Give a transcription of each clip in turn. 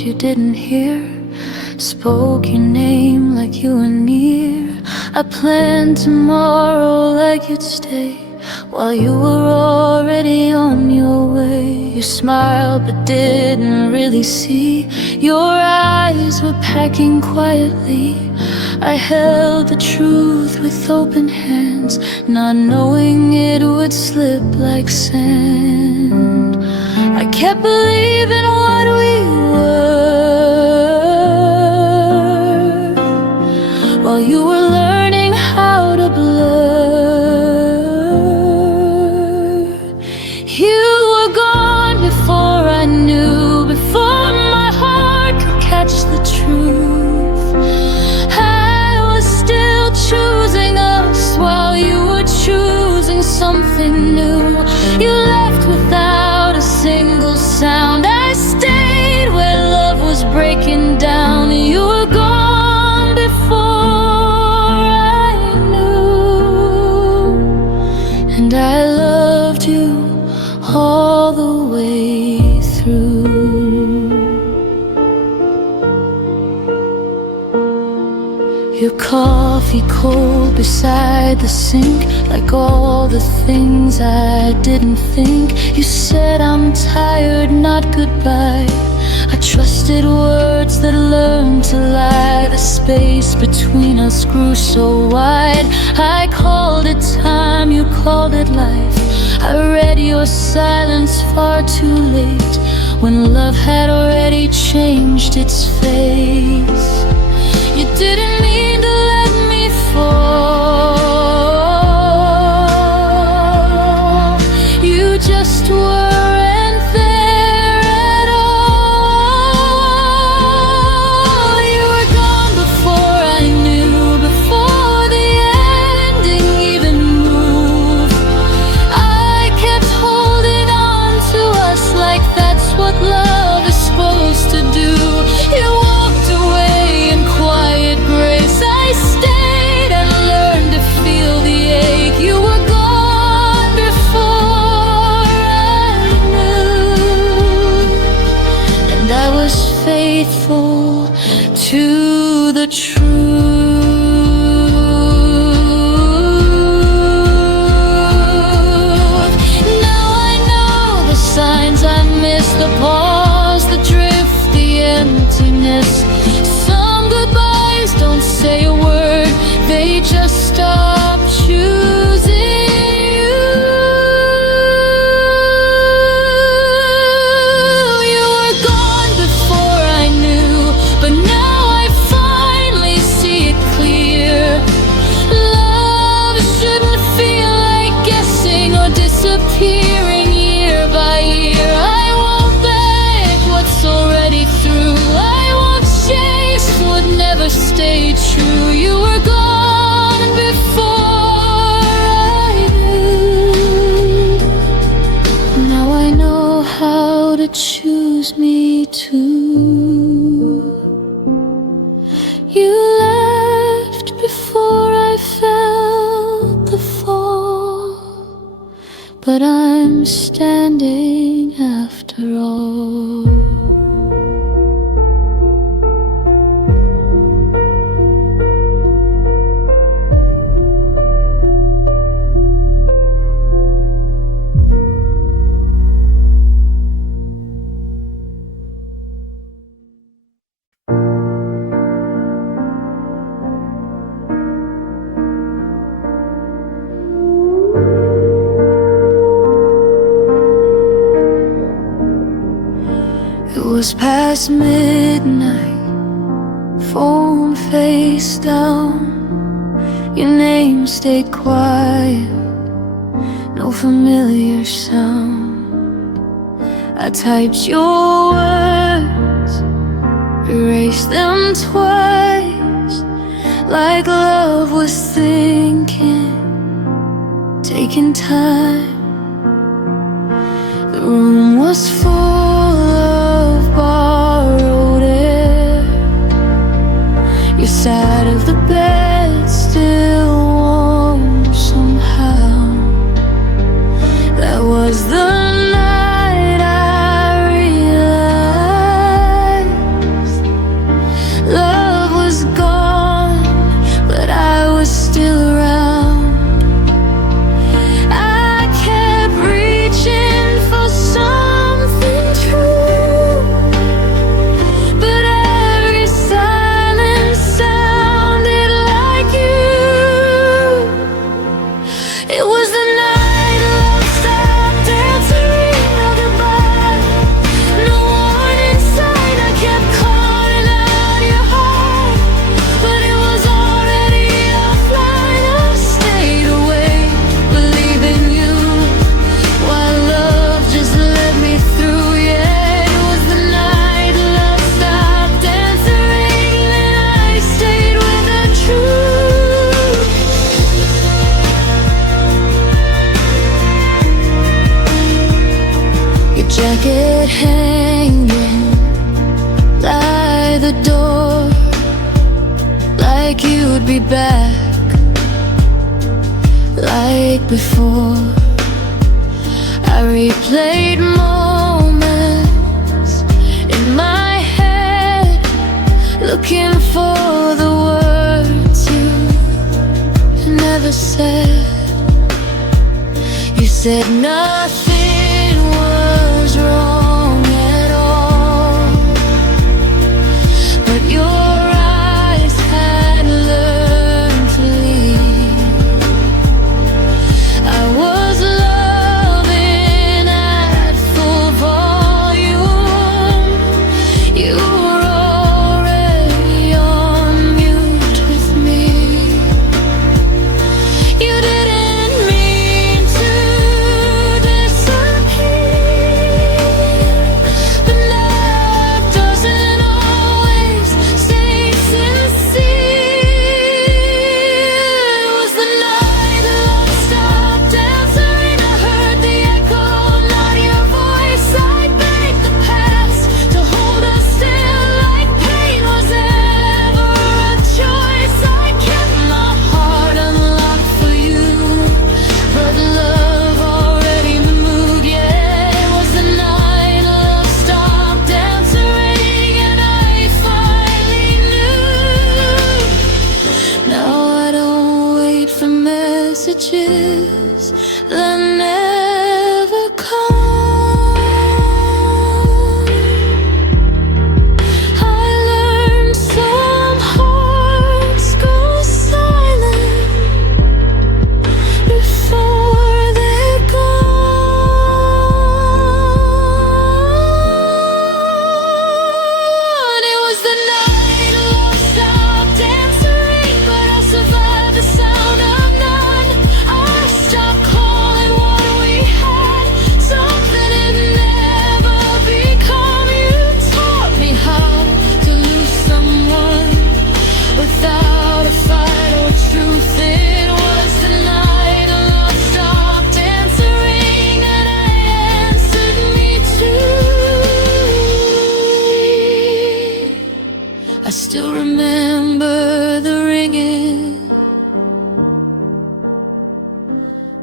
wish you didn't hear. Spoke your name like you were near. I planned tomorrow like you'd stay, while you were already on your way. You smiled but didn't really see. Your eyes were packing quietly. I held the truth with open hands, not knowing it would slip like sand. I kept believing what we were, while you were learning how to blur. You were gone before I knew, before my heart could catch the truth. I was still choosing us while you were choosing something new. You left without a single sound. I stayed where love was breaking down. You were gone before I knew, and I loved you all the way through. Your coffee cold beside the sink, like all the things I didn't think. You said I'm tired, not goodbye. I trusted words that learned to lie. The space between us grew so wide. I called it time, you called it life. I read your silence far too late, when love had already changed its face. You didn't mean to let me fall. You just weren't there at all. You were gone before I knew, before the ending even moved. I kept holding on to us like that's what love is supposed to do. You walked away in quiet grace. I stayed and learned to feel the ache. You were gone before I knew, and I was faithful to the truth. Now I know the signs I missed, the pause, the drift, the emptiness. Some goodbyes don't say a word, they just stop choosing you. You were gone before I knew, but now I finally see it clear. Love shouldn't feel like guessing or disappearing year by year. I won't beg what's already through. I won't chase what never stayed true. You were gone before I knew. Now I know how to choose me too. You left before I felt the fall, but I'm standing after all. It was past midnight, phone face down. Your name stayed quiet, no familiar sound. I typed your words, erased them twice, like love was thinking, taking time. The room was full of borrowed air. Your side of the bed still warm somehow. That was the night I realized would be back like before. I replayed moments in my head, looking for the words you never said. You said nothing was wrong at all, but your eyes had learned to leave. I was loving at full volume. You were already on mute with me. You didn't mean to disappear, but love doesn't always stay sincere. It was the night love stopped answering. I heard the echo, not your voice. I begged the past to hold us still, like pain was ever a choice. I kept my heart unlocked for you, but love already moved. Yeah, it was the night love stopped answering, and I finally knew. Now I don't wait for messages that never come. I learned some hearts go silent before they're gone. It was the night love stopped answering, but I survived the sound of none. I stopped calling what we had, something it never become. You taught me how to lose someone without a fight or truth. It was the night love stopped answering, and I answered me too. I still remember the ringing,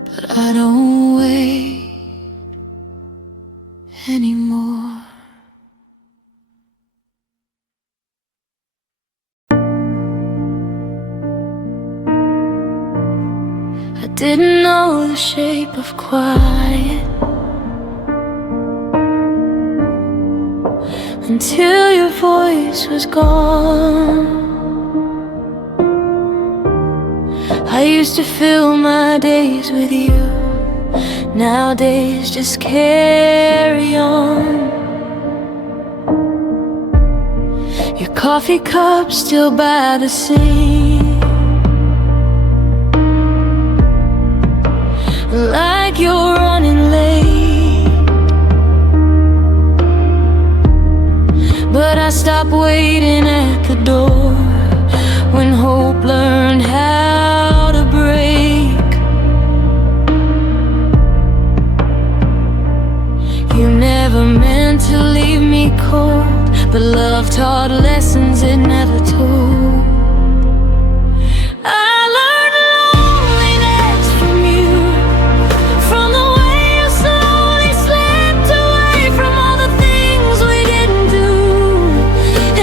but I don't wait anymore. I didn't know the shape of quiet until your voice was gone. I used to fill my days with you, nowadays just carry on. Your coffee cup still by the sink, like you're running late. But I stopped waiting at the door when hope learned how to break. You never meant to leave me cold, but love taught lessons it never told. I learned loneliness from you, from the way you slowly slipped away from all the things we didn't do,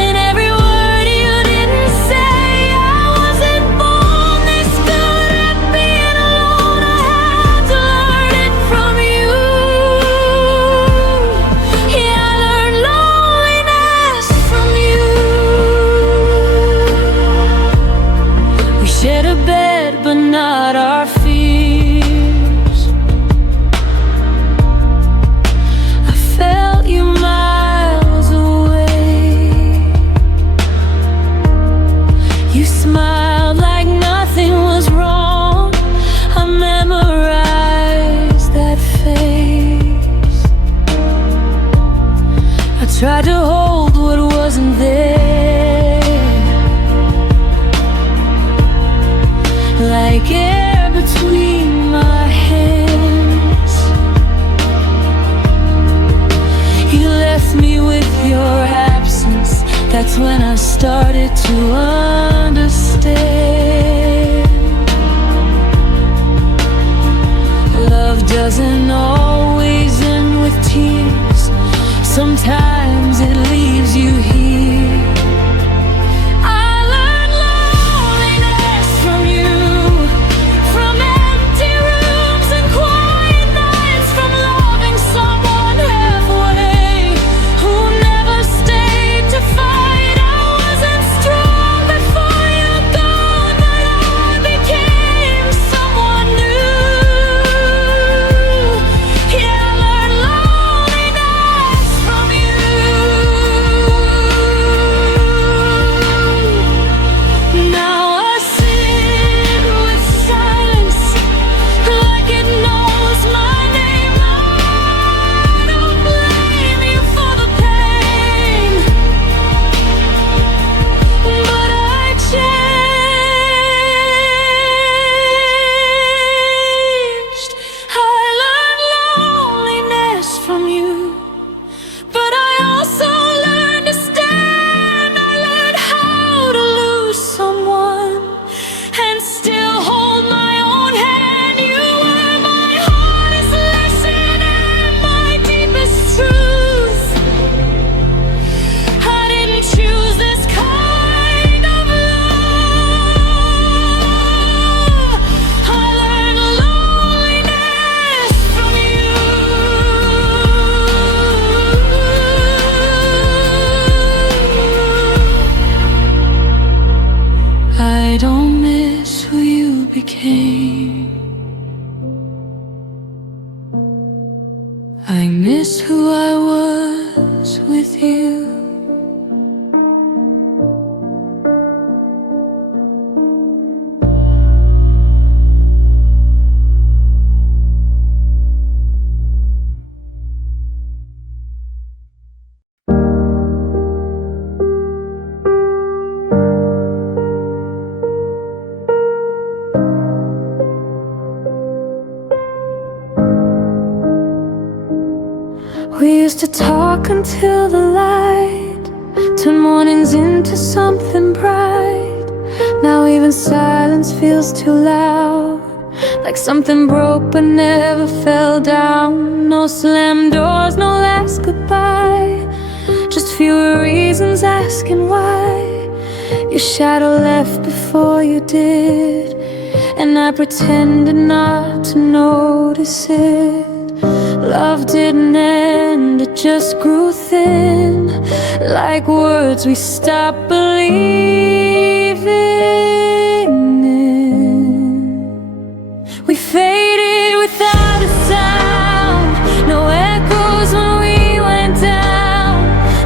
and every word you didn't say. I wasn't born this good at being alone. I had to learn it from you. Yeah, I learned loneliness from you. We shared a bed, but not our fears. I felt you miles away. You smiled like nothing was wrong. I memorized that face. I tried to hold what wasn't there, like air between my hands. You left me with your absence. That's when I started to understand. to talk until the light turned mornings into something bright. Now even silence feels too loud, like something broke but never fell down. No slammed doors, no last goodbye, just fewer reasons asking why. Your shadow left before you did, and I pretended not to notice it. Love didn't end, it just grew thin, like words we stopped believing in. We faded without a sound, no echoes when we went down.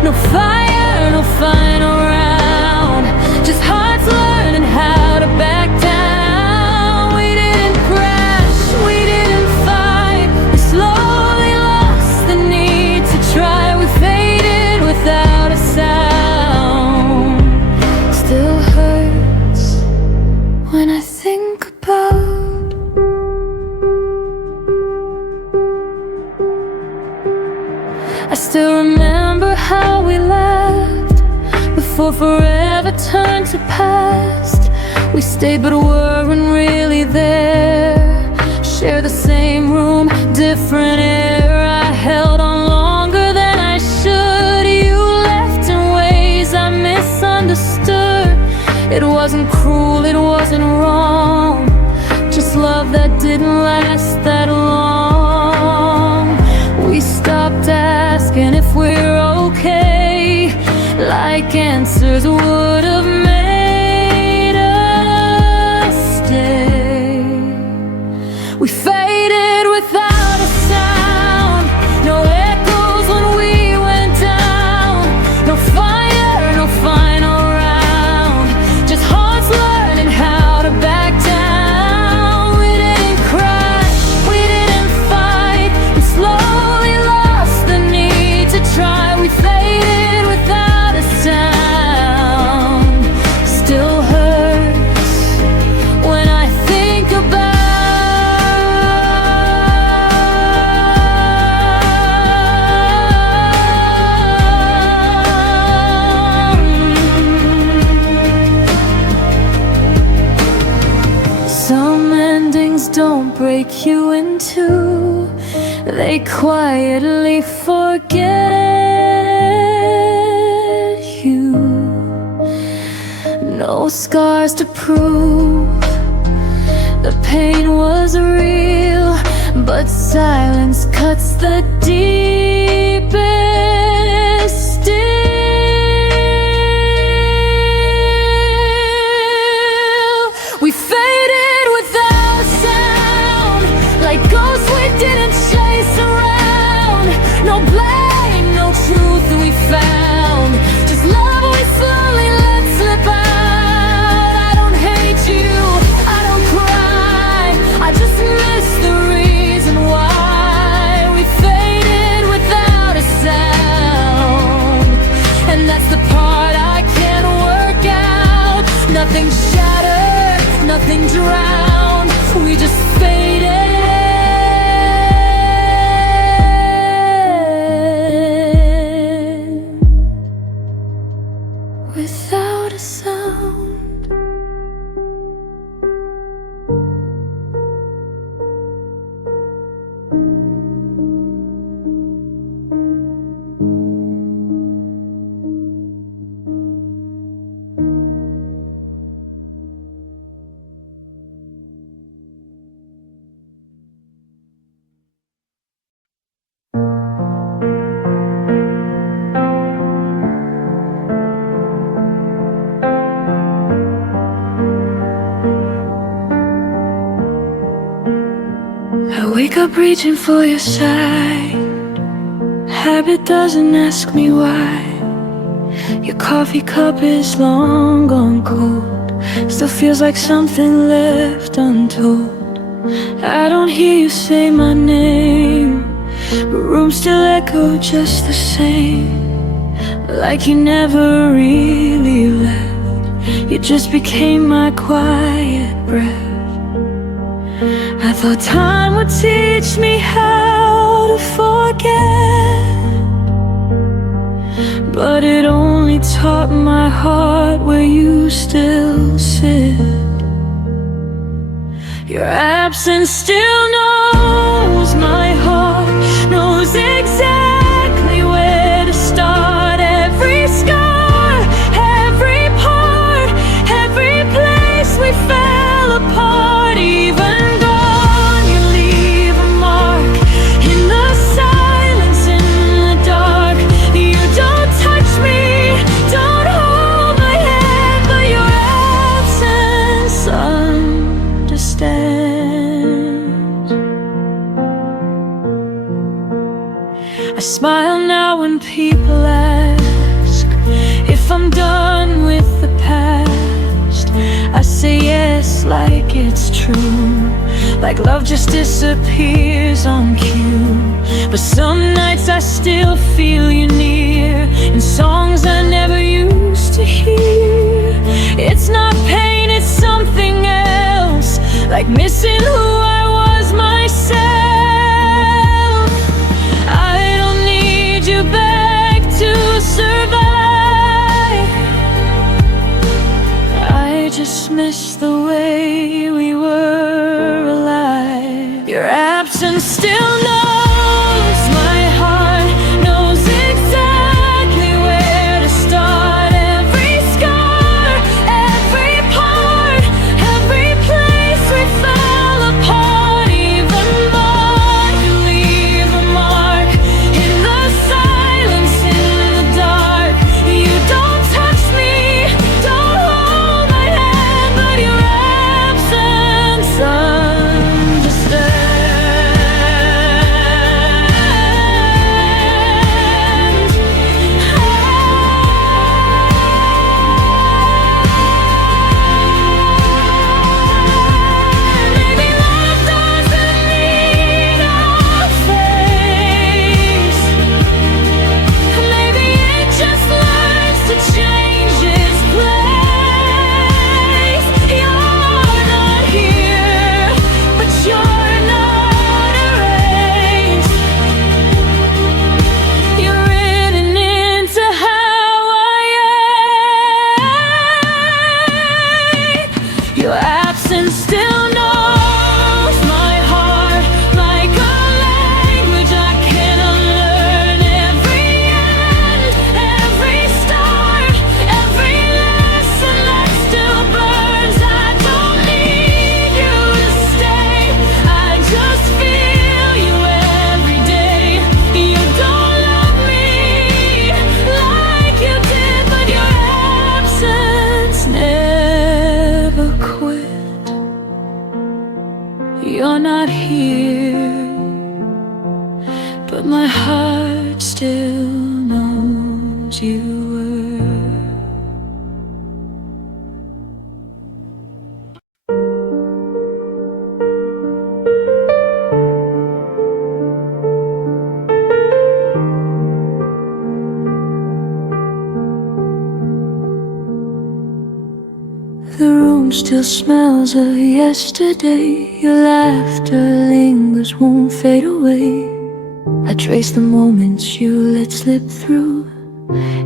No fire, no final round, just hearts learning how to back down. We didn't crash, we didn't fight, we slowly lost the need to try. We faded without a sound. Still hurts when I think about I still remember how we laughed before forever turned to past. We stayed but weren't really there, share the same room, different air. I held on longer than I should. You left in ways I misunderstood. It wasn't cruel, it wasn't wrong, just love that didn't last that long. We stopped asking if we're okay, like answers would have made us stay. We faded without a sound, no echoes when we went down. No fire, no final round, just hearts learning how to back down. We didn't crash, we didn't fight, we slowly lost the need to try. We faded without a sound. Still hurts when I think about some endings don't break you in two, they quietly forget you. No scars to prove the pain was real, but silence cuts the deepest still. We faded without sound, like ghosts we didn't chase around. No blame, no truth we found, just love we slowly let slip out. I don't hate you, I don't cry, I just miss the reason why. We faded without a sound, and that's the part I can't work out. Nothing shattered, nothing drowned, we just faded without a sound. I wake up reaching for your side, habit doesn't ask me why. Your coffee cup is long gone cold, still feels like something left untold. I don't hear you say my name, but rooms still echo just the same, like you never really left. You just became my quiet breath. I thought time would teach me how to forget, but it only taught my heart where you still sit. Your absence still knows my heart, knows exactly where to start. Every scar, every part, every place we fell apart. Even gone, you leave a mark in the silence, in the dark. You don't touch me, don't hold my hand, but your absence understands. I smile now when people ask if I'm done with the past. I say yes like it's true, like love just disappears on cue. But some nights I still feel you near, in songs I never used to hear. It's not pain, it's something else, like missing who I was myself. I don't need you back to survive. I just miss the way we were alive. Your absence still knows my heart, knows exactly where to start. Every scar, every part, every place we fell apart. Even more, you leave a mark in the silence, in the dark. You don't touch me, don't hold my hand, but your absence understands. Maybe love doesn't need a face. Maybe it just learns to change its place. You're not here, but you're not erased. You're written into how I am. Your absence still knows my heart, like a language I can unlearn. Every end, every start, every lesson that still burns. I don't need you to stay, I just feel you every day. You don't love me like you did, but your absence never quit. You're not here, but my heart still knows you were. The room still smells of yesterday. Your laughter lingers, won't fade away. I trace the moments you let slip through.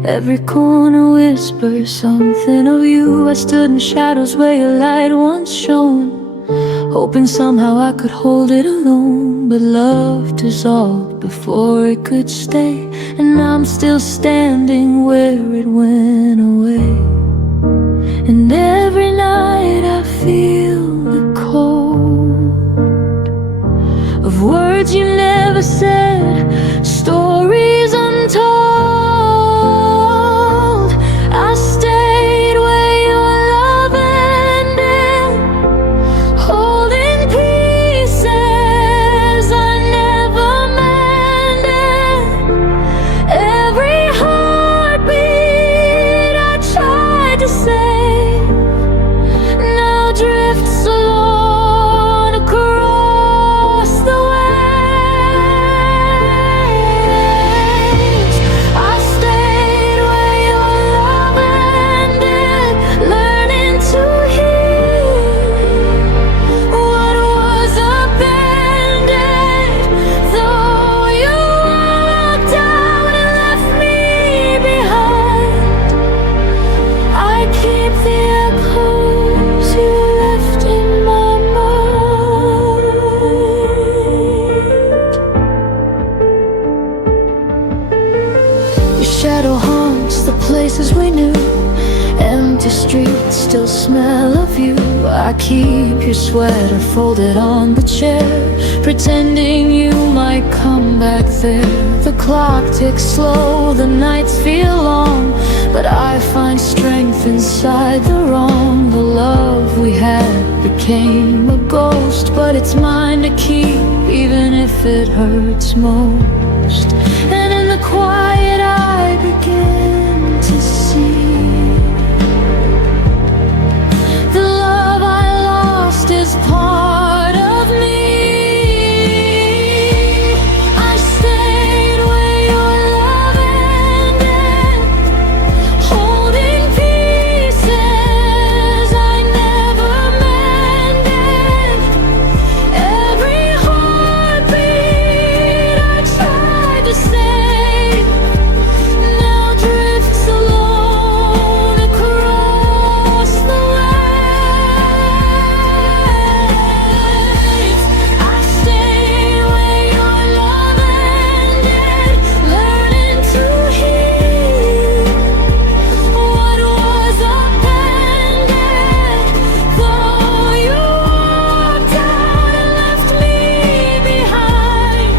Every corner whispers something of you. I stood in shadows where your light once shone, hoping somehow I could hold it alone. But love dissolved before it could stay, and I'm still standing where it went away. And every night I feel the cold of words you never said, stories untold. I stayed where your love ended, holding pieces I never mended. Every heartbeat knew. Empty streets still smell of you. I keep your sweater folded on the chair, pretending you might come back there. The clock ticks slow, the nights feel long, but I find strength inside the wrong. The love we had became a ghost, but it's mine to keep, even if it hurts most. And in the quiet I begin to see the love I lost is part of me. I stayed where your love ended, holding pieces I never mended. Every heartbeat I tried to save now drifts alone across the waves. I stayed where your love ended, learning to heal what was upended. Though you walked out and left me behind,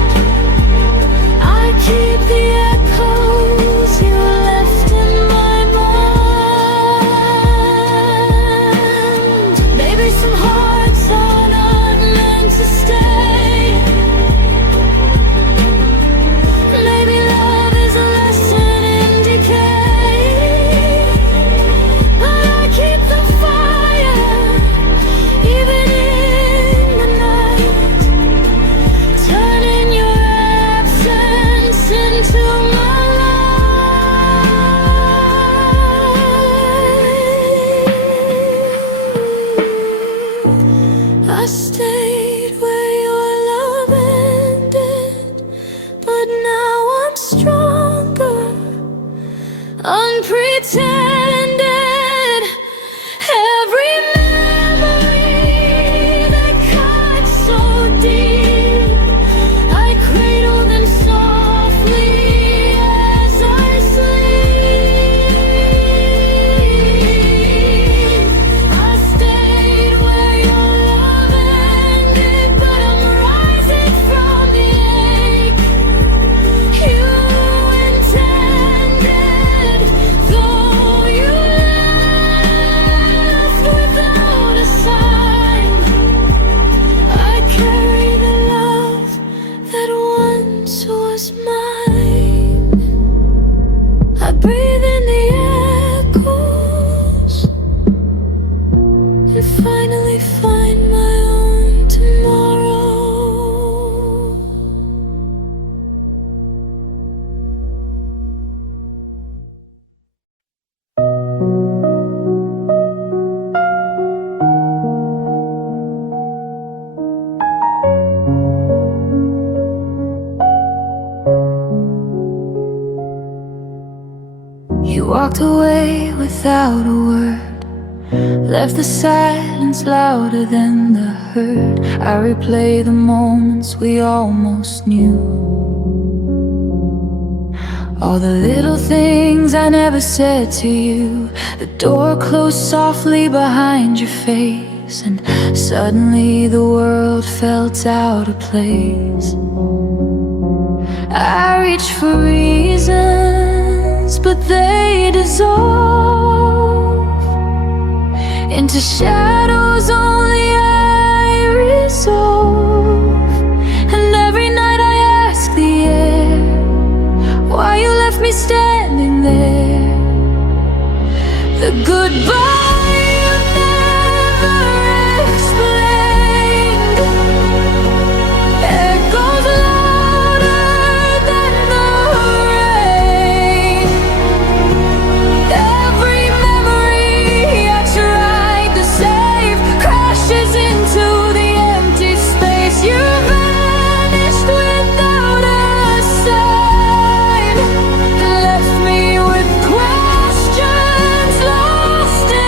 I keep the echoes you left in my mind. Maybe some hearts are not meant to stay. Maybe love is a lesson in decay. But I keep the fire, even in the night, turning your absence into my light. I stayed where your love ended, but now I'm stronger, unpretended. Every memory that cut so deep, I cradle them softly as I sleep. I stayed where your love ended, but I'm rising from the ache you intended. Though you left without a sign, I carry the love that once was mine. I breathe in the echoes and finally find my own tomorrow. You walked away without a word, left the silence louder than the hurt. I replay the moments we almost knew, all the little things I never said to you. The door closed softly behind your face, and suddenly the world felt out of place. I reached for reasons, but they dissolve into shadows only I resolve. And every night I ask the air why you left me standing there. The goodbye you never explained echoes louder than the rain. Every memory I tried to save crashes into the empty space. You vanished without a sign, left me with questions lost in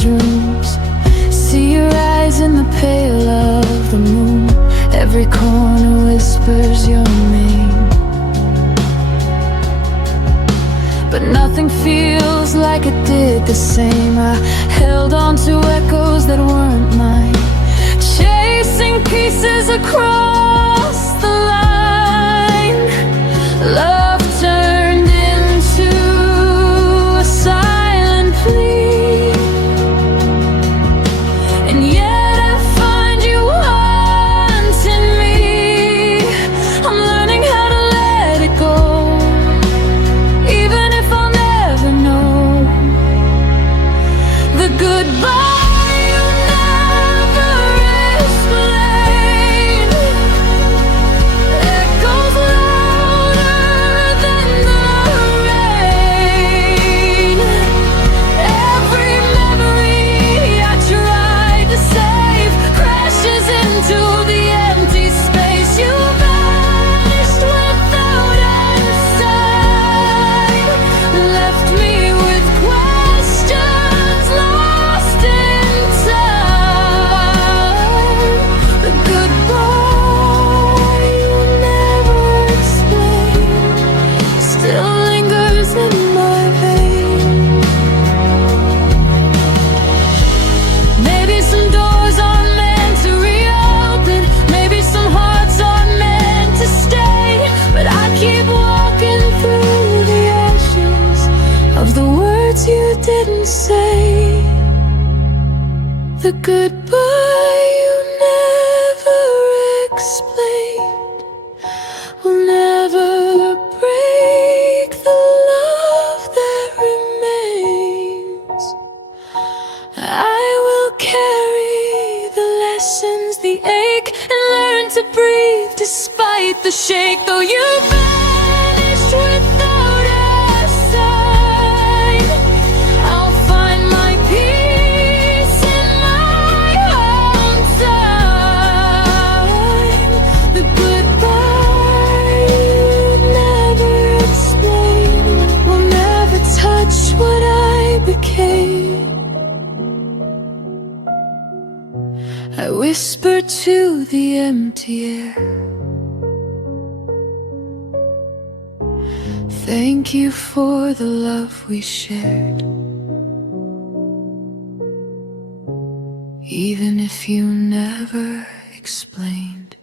these rooms. See your eyes in the pale of the moon. Every corner whispers your name, but nothing feels like it did the same. I held on to echoes that weren't mine, chasing pieces across the line. Love turned into a silent plea, and yet I find you haunting me. I'm learning how to let it go, even if I'll never know the goodbye you never explain. Echoes louder than the rain. Every memory I tried to save crashes into the empty space. You vanished without a sign, left me with questions lost in time. The goodbye you never explained still lingers in my veins. Maybe some doors aren't meant to reopen, maybe some hearts aren't meant to stay, but I keep walking through the ashes of the words you didn't say. The goodbye you never explained will never break the love that remains. I will carry the lessons, the ache, and learn to breathe despite the shake. Though you vanished without a sign, I'll find my peace in my own time. The goodbye you never explained will never touch what I became. I whisper to the empty air, thank you for the love we shared, even if you never explained.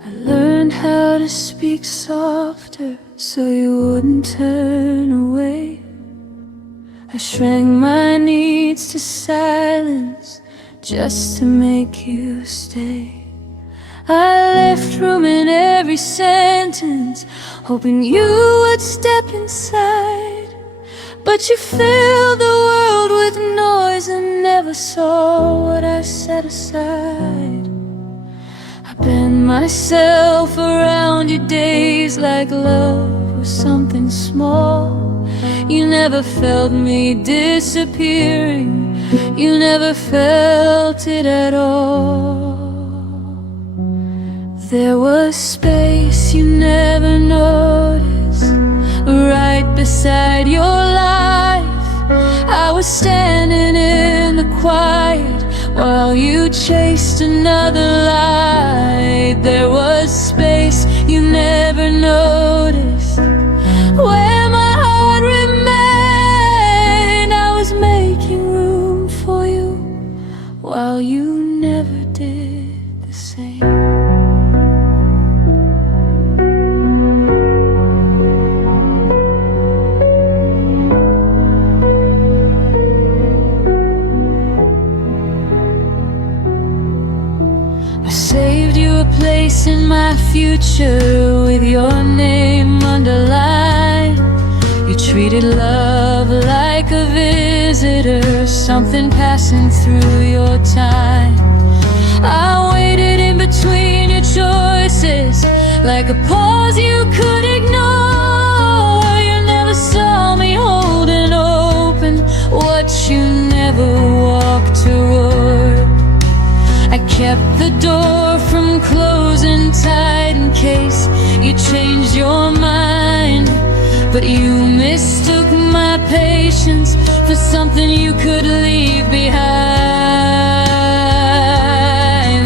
I learned how to speak softer so you wouldn't turn away. I shrank my needs to silence just to make you stay. I left room in every sentence, hoping you would step inside, but you filled the world with noise and never saw what I set aside. I bend myself around your days like love was something small. You never felt me disappearing, you never felt it at all. There was space you never noticed, right beside your life. I was standing in the quiet while you chased another light. There was space you never noticed, where my heart remained. I was making room for you while you never did the same. Place in my future with your name underlined. You treated love like a visitor, something passing through your time. I waited in between your choices, like a pause you could ignore. You never saw me holding open what you kept the door from closing tight in case you changed your mind. But you mistook my patience for something you could leave behind.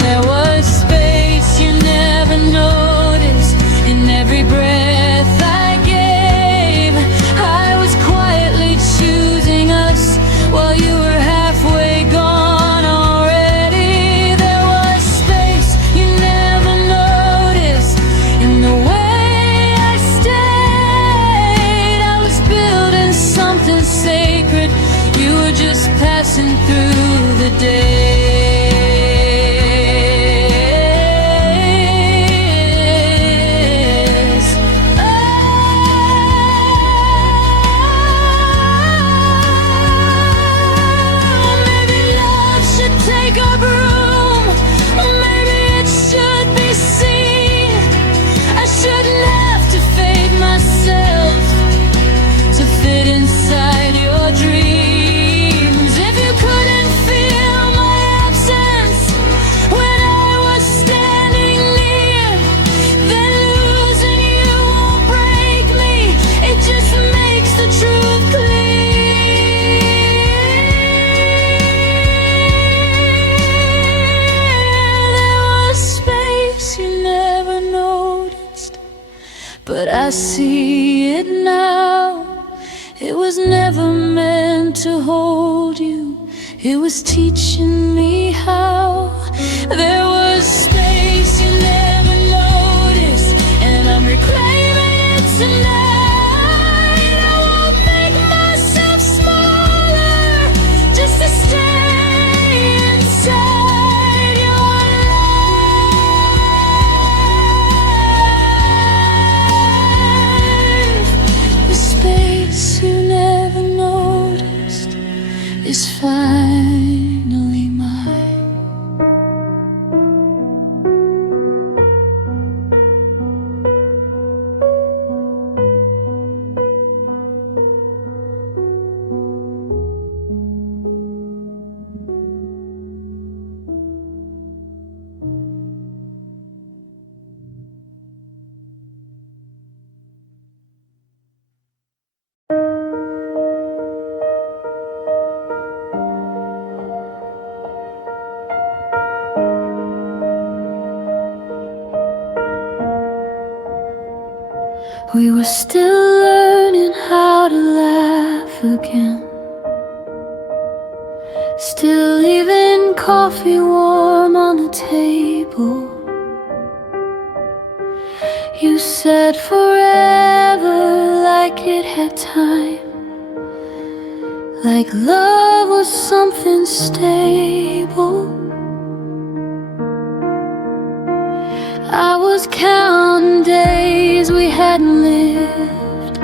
There was space you never noticed in every breath I gave. I was quietly choosing us while you were halfway gone already. There was space you never noticed in the way I stayed. I was building something sacred, you were just passing through the day. Inside your dreams, if you couldn't feel my absence when I was standing near, then losing you won't break me, it just makes the truth clear. There was space you never noticed, but I see it now. It was never meant to hold you, it was teaching me how. There was space you never noticed, and I'm reclaiming it tonight. I won't make myself smaller just to stay inside your life. The space you never noticed is finally mine. We were still learning how to laugh again, still leaving coffee warm on the table. You said forever like it had time, like love was something stable. I was counting days we hadn't lived,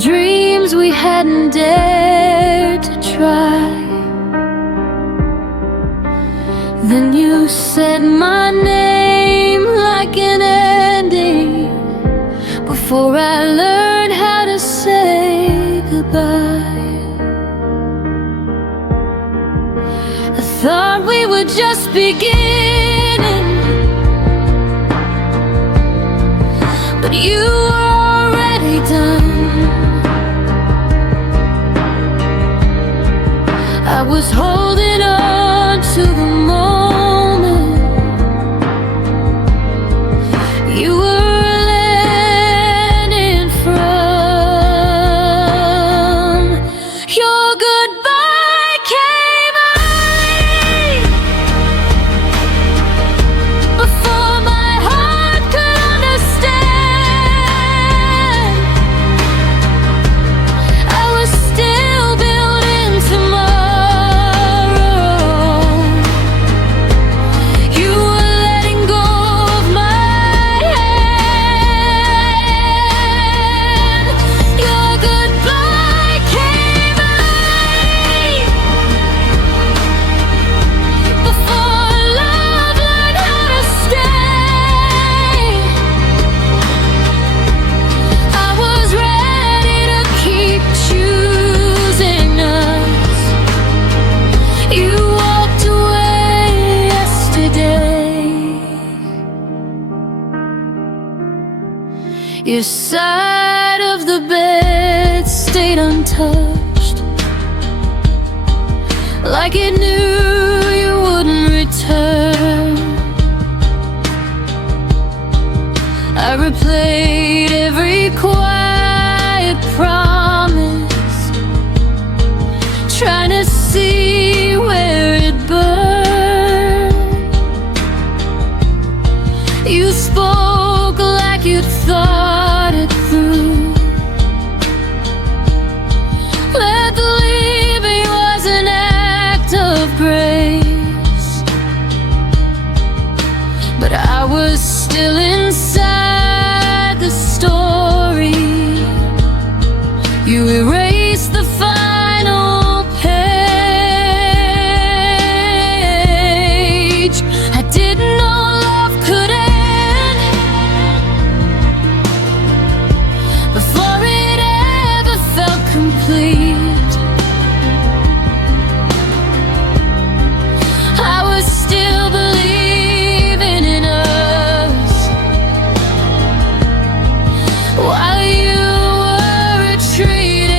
dreams we hadn't dared to try. Then you said my name like an ending, before I learned how to say goodbye. I thought we were just beginning, but you were already done. I was holding on to the moment you were landing from. Your goodbye came early, before my heart could understand. I was still building tomorrow Your side of the bed stayed untouched, like it knew you wouldn't return. I replayed every quiet promise, trying to see where it burned. You spoke like you'd thought it through, that the leaving was an act of grace. But I was still inside the story. You erased the final page. I didn't know love could end before it ever felt complete. I was still believing in us while you were retreating.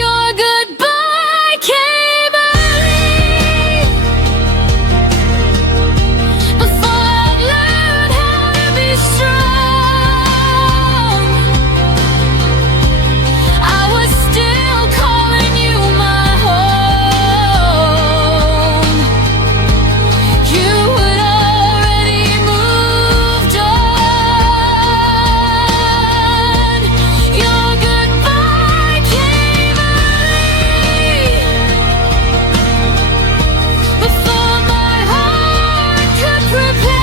Your goodbye came early, before I'd learned how to be strong. I was still calling you my home. You had already moved on. Your goodbye came early, before my heart could prepare.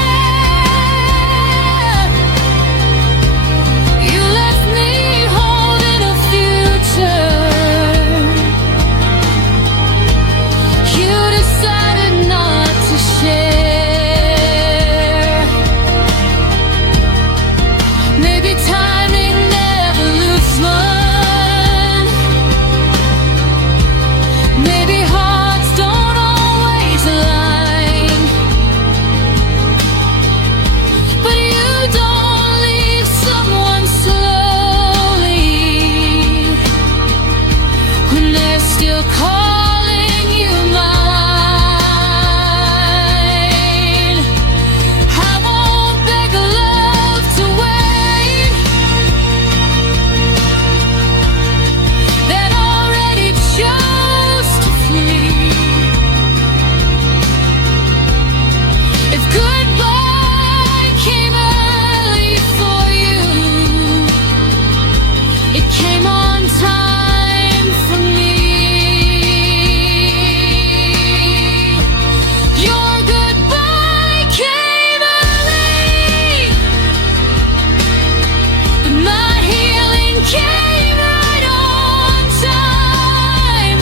You left me holding a future. You decided not to share. Maybe timing never looks one. Maybe hearts don't always align. But you don't leave someone slowly when they're still calling you mine. I won't beg love to wait, that already chose to flee. If goodbye came early for you, it came on time for me. Your goodbye came early, but my healing came right on time.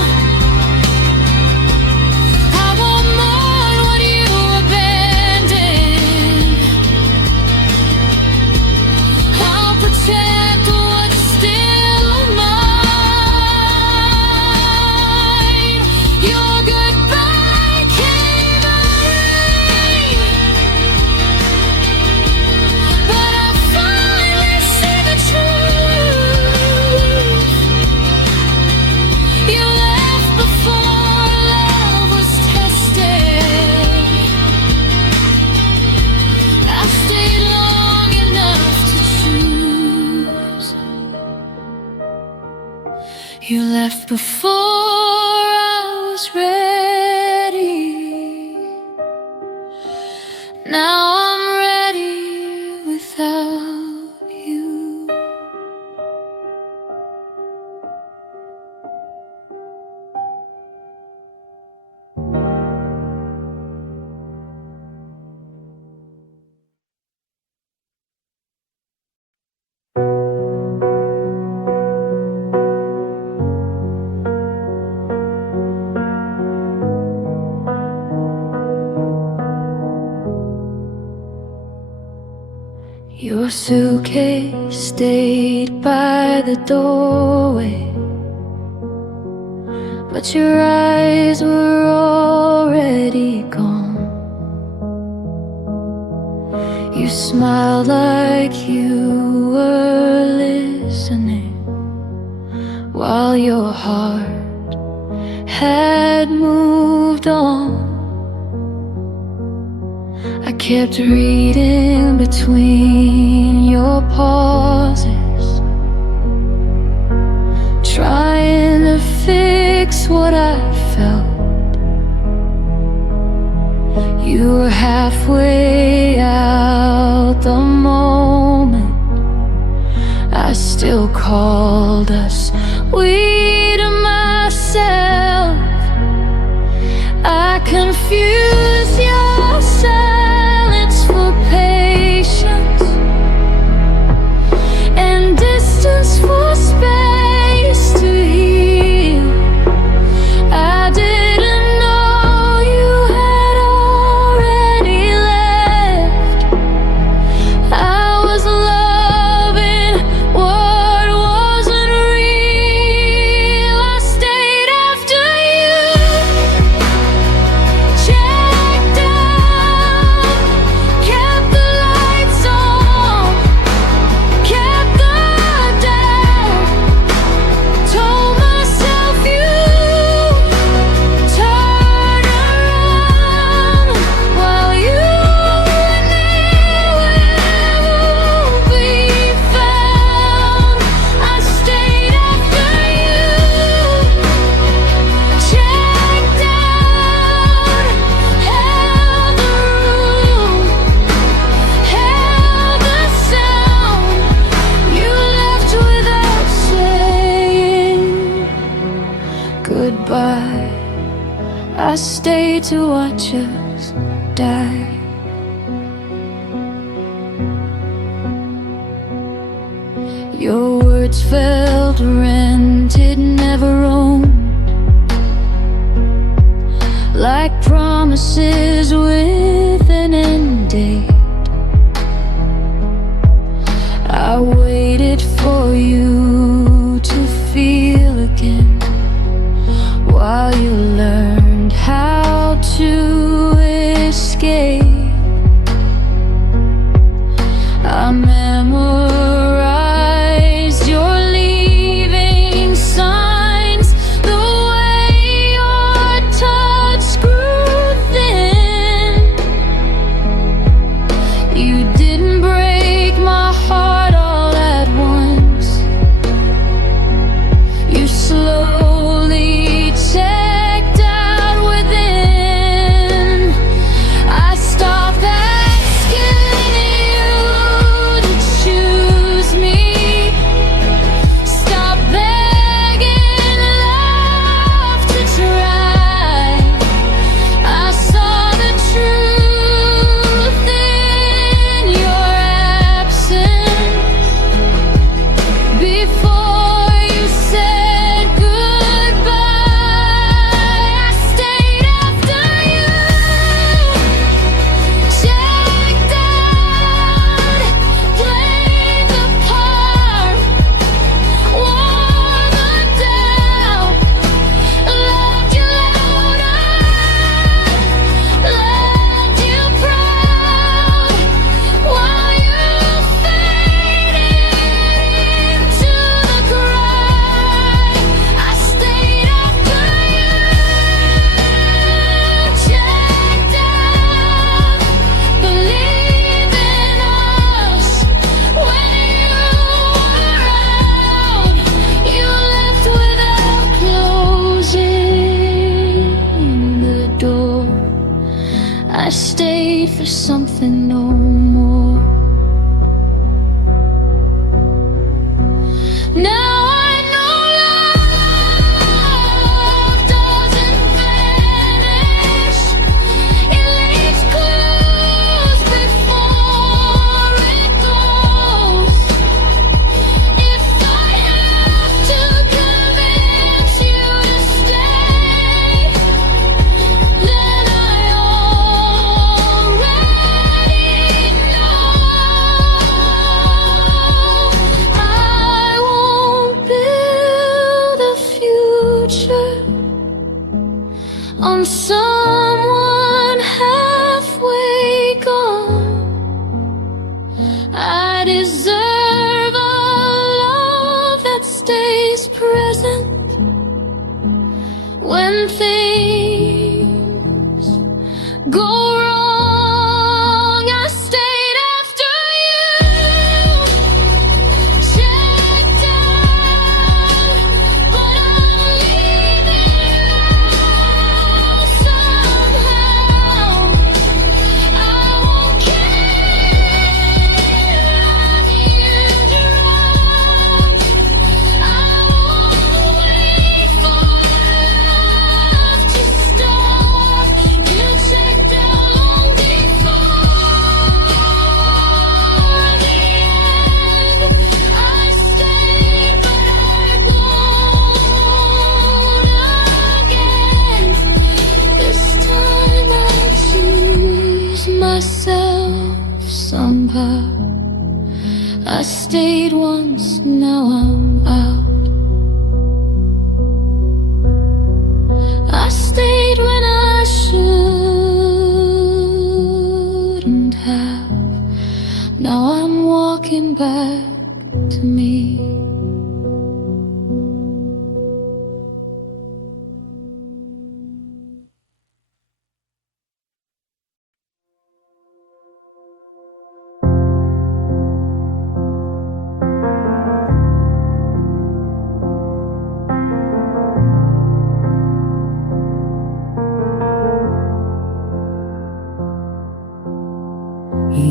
I won't mourn what you abandoned. I'll protect what's still mine. Your goodbye came early, but I finally see the truth. You left before love was tested. I stayed long enough to choose. You left before I was ready. Now I'm ready without you. Your suitcase stayed by the doorway, but your eyes were already gone. You smiled like you were listening, while your heart had moved on. I kept reading between your pauses, trying to fix what I felt. You were halfway out the moment I still called us we to myself. I confuse your silence for patience and distance for space to heal. I didn't know you had already left. I was loving what wasn't real. I stayed after you, checked out, kept the lights on, kept the doubt, told myself you'd turn around while you were nowhere to be found. I stayed after you, checked out, held the room, held the sound. You left without saying goodbye. I stayed to watch us die. Your words felt rented, never owned, like promises with an end date. I waited for you to feel again, while you learned how to escape. I memorized your leaving signs, the way your touch grew thin. You didn't break my heart all at once. You slowly checked out within. I stopped asking you to choose me, stop begging love to try. I saw the truth in your absence before you said goodbye. I stayed after you, checked out, played the part, wore the doubt, loved you louder, loved you proud, while you faded into the crowd. I stayed after you, checked out, believed in us when you were out. You left without closing the door. I stayed for something no more. Now I know love doesn't vanish. It leaves clues before it goes. If I have to convince you to stay, then I already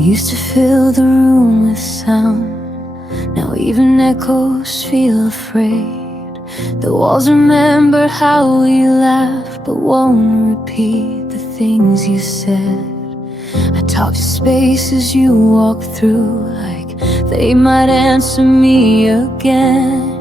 used to fill the room with sound. Now even echoes feel afraid. The walls remember how we laughed, but won't repeat the things you said. I talk to spaces you walk through like they might answer me again.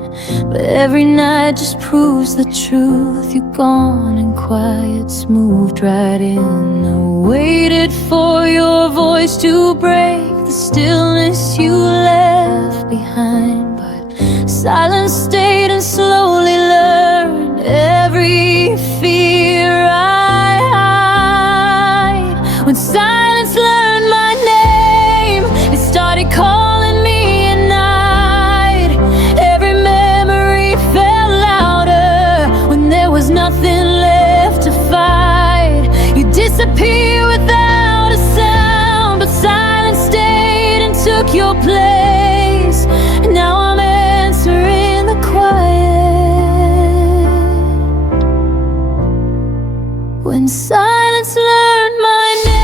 But every night just proves the truth. You're gone and quiet's moved right in. I waited for your voice to break the stillness you left behind, but silence stayed and slowly learned every fear I hide. When silence learned my name, it started calling me at night. Every memory felt louder when there was nothing left to fight. You disappear without a sound, but silence stayed and took your place. Now I'm answering the quiet. When silence learned my name.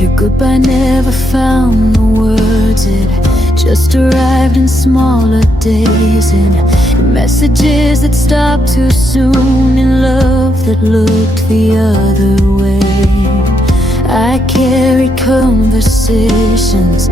Your goodbye never found the words. It just arrived in smaller days, in messages that stopped too soon, in love that looked the other way. I carried conversations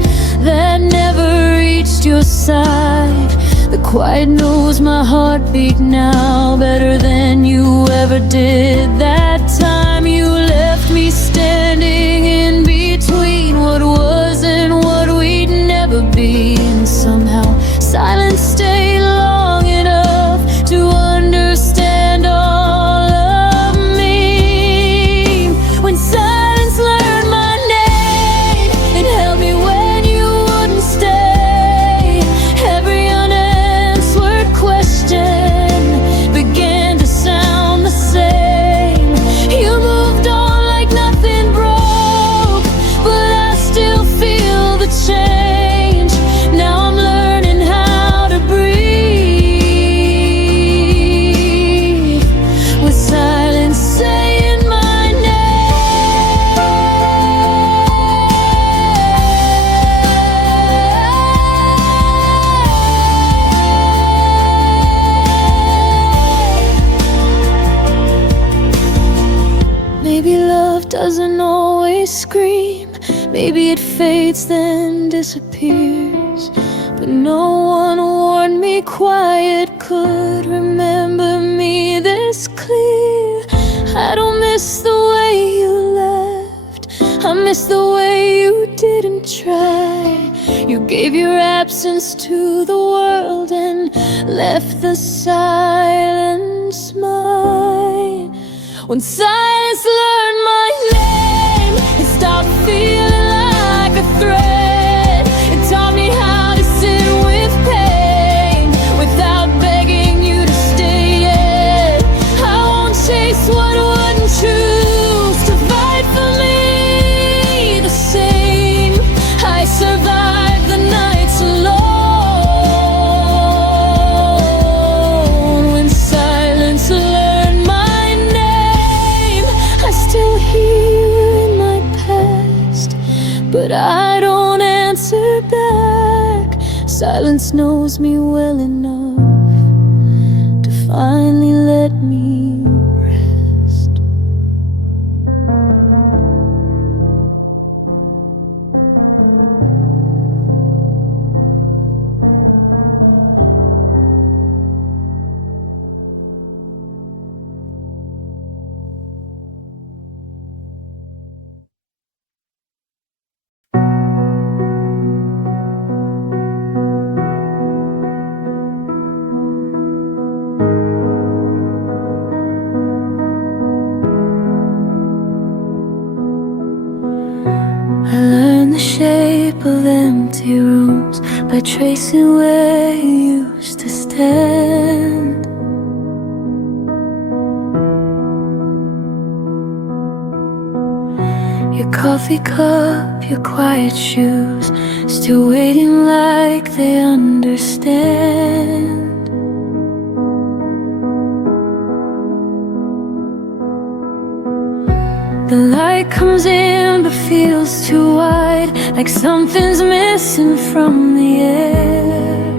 that never reached your side. The quiet knows my heartbeat now better than you ever did that time. You left me standing in between what was and what we'd never be, and somehow silence stayed long enough to understand all of me. When silence learned my name, it held me when you wouldn't stay. Every unanswered question began to sound the same. You moved on like nothing broke, but I still feel the change. Now I'm learning how to breathe with silence saying my name. Maybe love doesn't always scream. Maybe it fades then disappears. But no one warned me quiet could remember me this clear. I don't miss the way you left, I miss the way you didn't try. You gave your absence to the world and left the silence mine. When silence learned my name, it stopped feeling like a threat. It taught me how to sit with pain without begging you to stay yet. I won't chase what wouldn't choose to fight for me the same. I survived the nights alone. When silence learned my name, I still hear in my past, but I don't answer back. Silence knows me well enough to finally let me rest. I learned the shape of empty rooms by tracing where you used to stand. You Your coffee cup, your quiet shoes, still waiting like they understand. The light comes in but feels too wide, like something's missing from the air.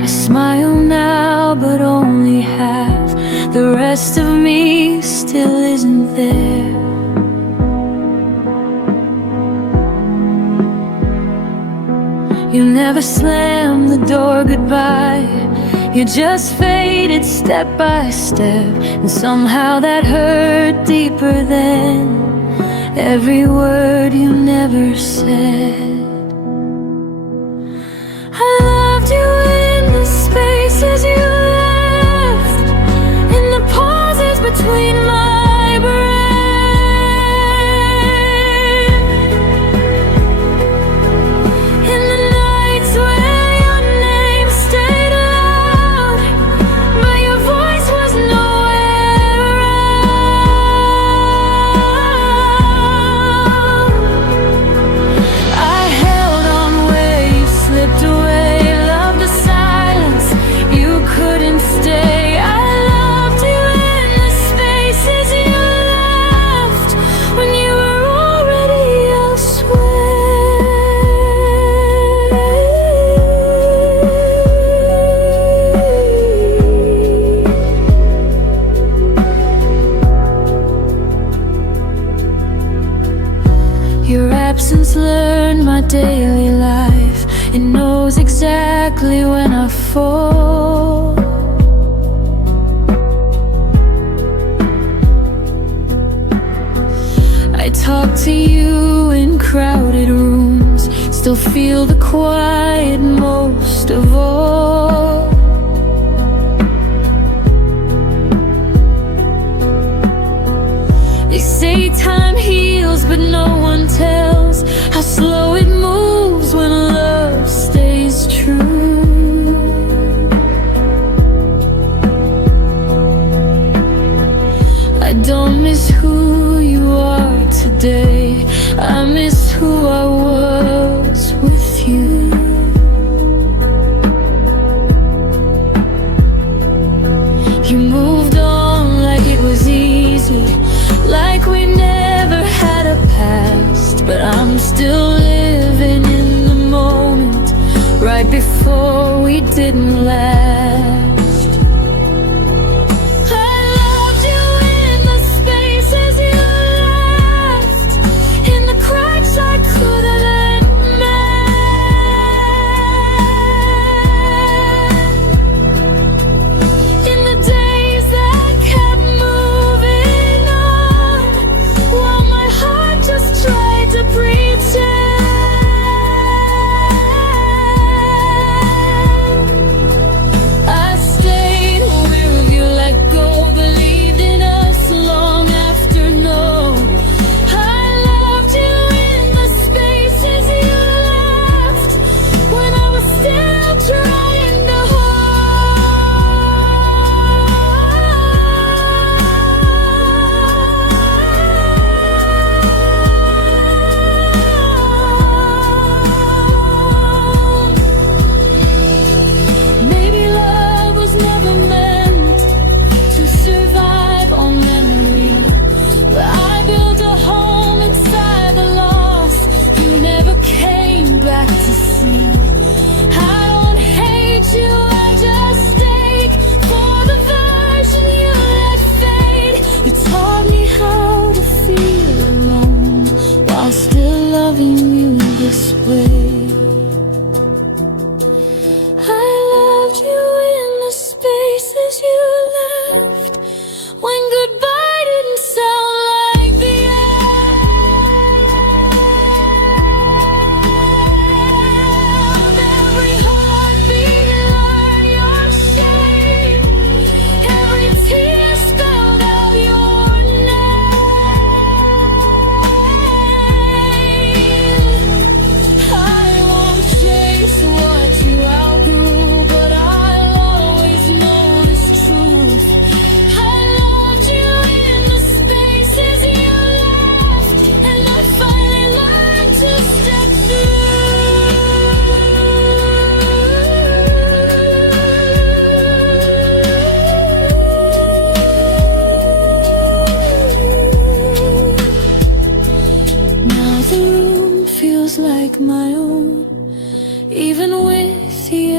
I smile now, but only half. The rest of me still isn't there. You never slammed the door goodbye. You just faded step by step, and somehow that hurt deeper than every word you never said. I loved you in the spaces you left, in the pauses between my breath, in the nights where your name stayed loud, but your voice was nowhere around. I held on where you slipped away, loved the silence, you couldn't stay. I loved you in the spaces you left, when you were already elsewhere. Your absence learned my daily life. It knows exactly when I fall. I talk to you in crowded rooms, still feel the quiet most of all. They say time heals, but no one tells how slow it moves when love stays true. I don't miss who you are today, I miss who I was with you. You moved on like it was easy, like we never had a past, but I'm still living in the moment, right before we didn't last. I loved you in the spaces you left, in the cracks I could have met, in the days that kept moving on, while my heart just tried to pretend. I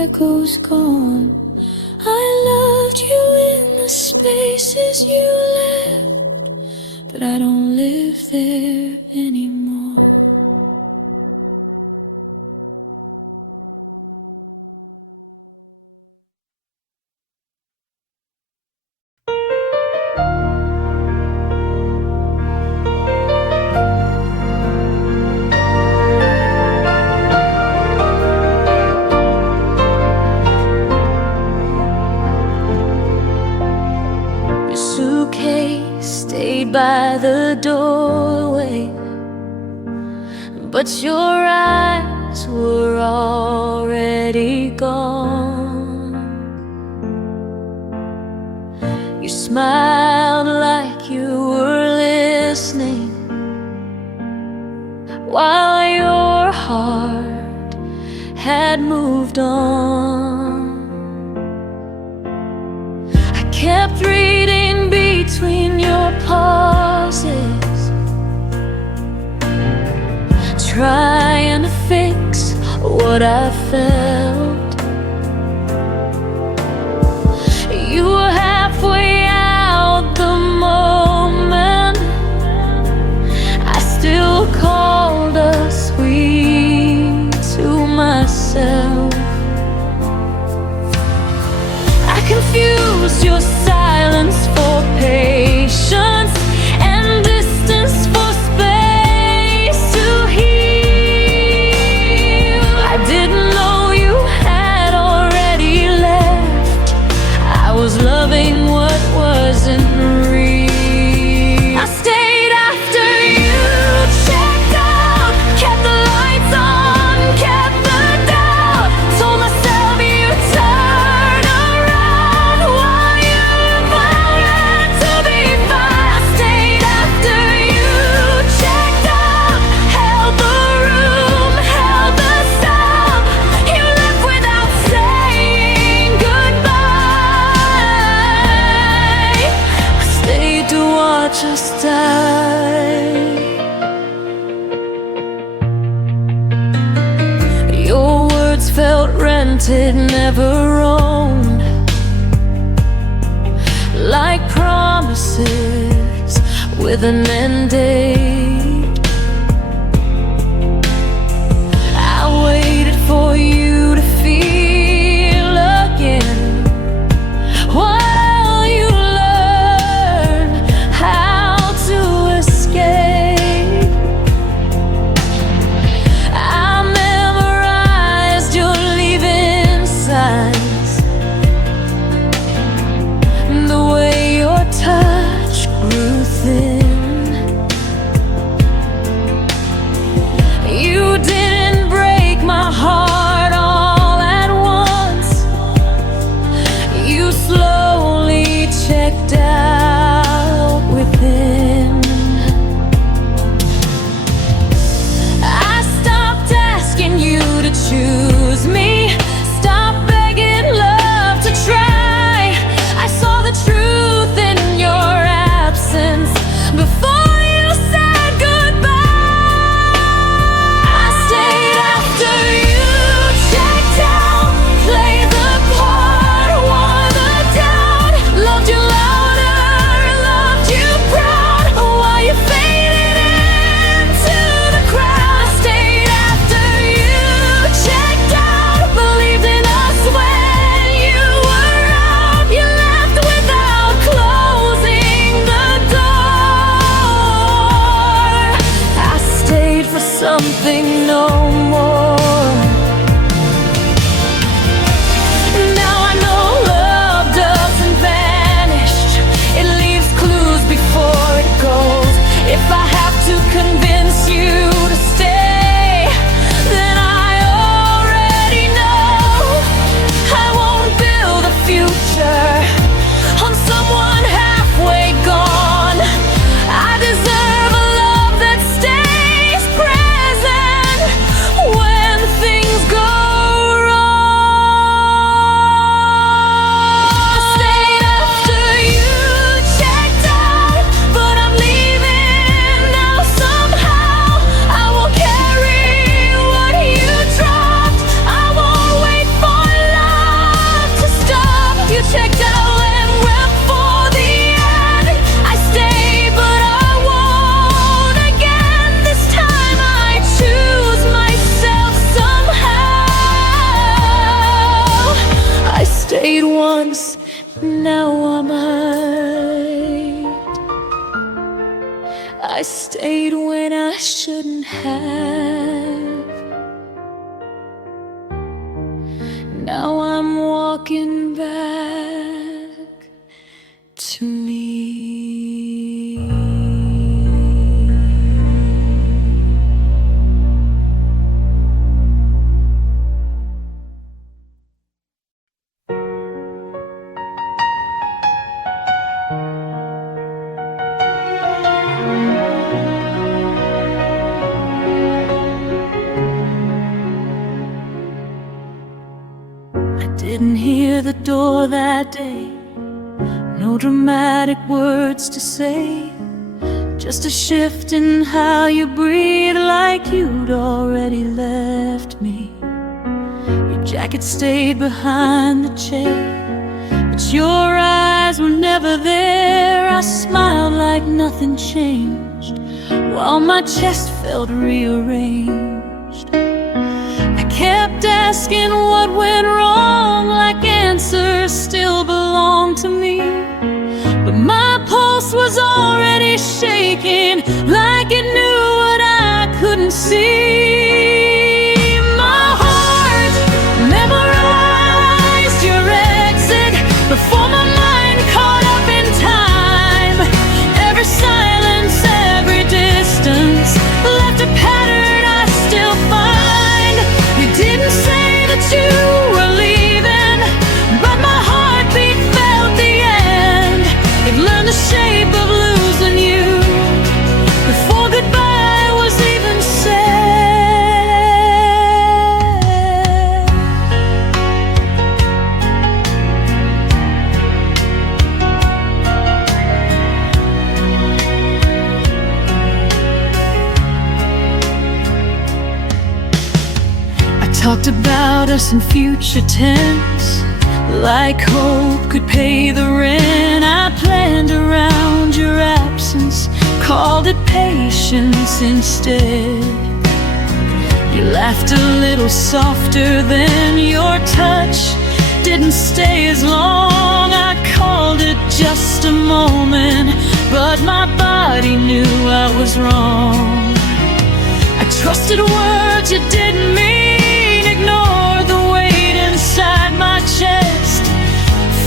echo's gone. I loved you in the spaces you left, but I don't live there anymore. Stayed by the doorway, but your eyes were already gone. You smiled like you were listening, while your heart had moved on. I kept reading between your pauses, trying to fix what I felt. You were halfway out the moment I still called us sweet to myself. I confused your silence for patience and distance for space to heal. I didn't know you had already left. I was loving what wasn't real. I stayed after you checked out, kept the lights on, kept the doubt. Told myself you'd turn around while you planned to be fine. I stayed after you checked out, held the room, held the sound. You left without saying goodbye. I stayed to watch us die. Your words felt rented, never owned, like promises with an end date. I waited for you to feel again while you learn how to escape. I memorized your leaving signs, the way your touch grew thin. once, now I'm hurt. I stayed when I shouldn't have. Now I'm walking back to me. Didn't hear the door that day, no dramatic words to say, just a shift in how you breathe, like you'd already left me. Your jacket stayed behind the chair, but your eyes were never there. I smiled like nothing changed, while my chest felt rearranged. I kept asking what went wrong, like answers still belong to me. But my pulse was already shaking, like it knew what I couldn't see. My heart memorized your exit before my mind caught up in time. Every silence, every distance left a pattern I still find. You didn't say that you were leaving, but my heartbeat felt the end. It learned the shape of losing you before goodbye was even said. I talked about us in future tense, like hope could pay the rent. I planned around your absence, called it patience instead. You laughed a little softer then, your touch didn't stay as long. I called it just a moment, but my body knew I was wrong. I trusted words you didn't mean, ignored the weight inside my chest.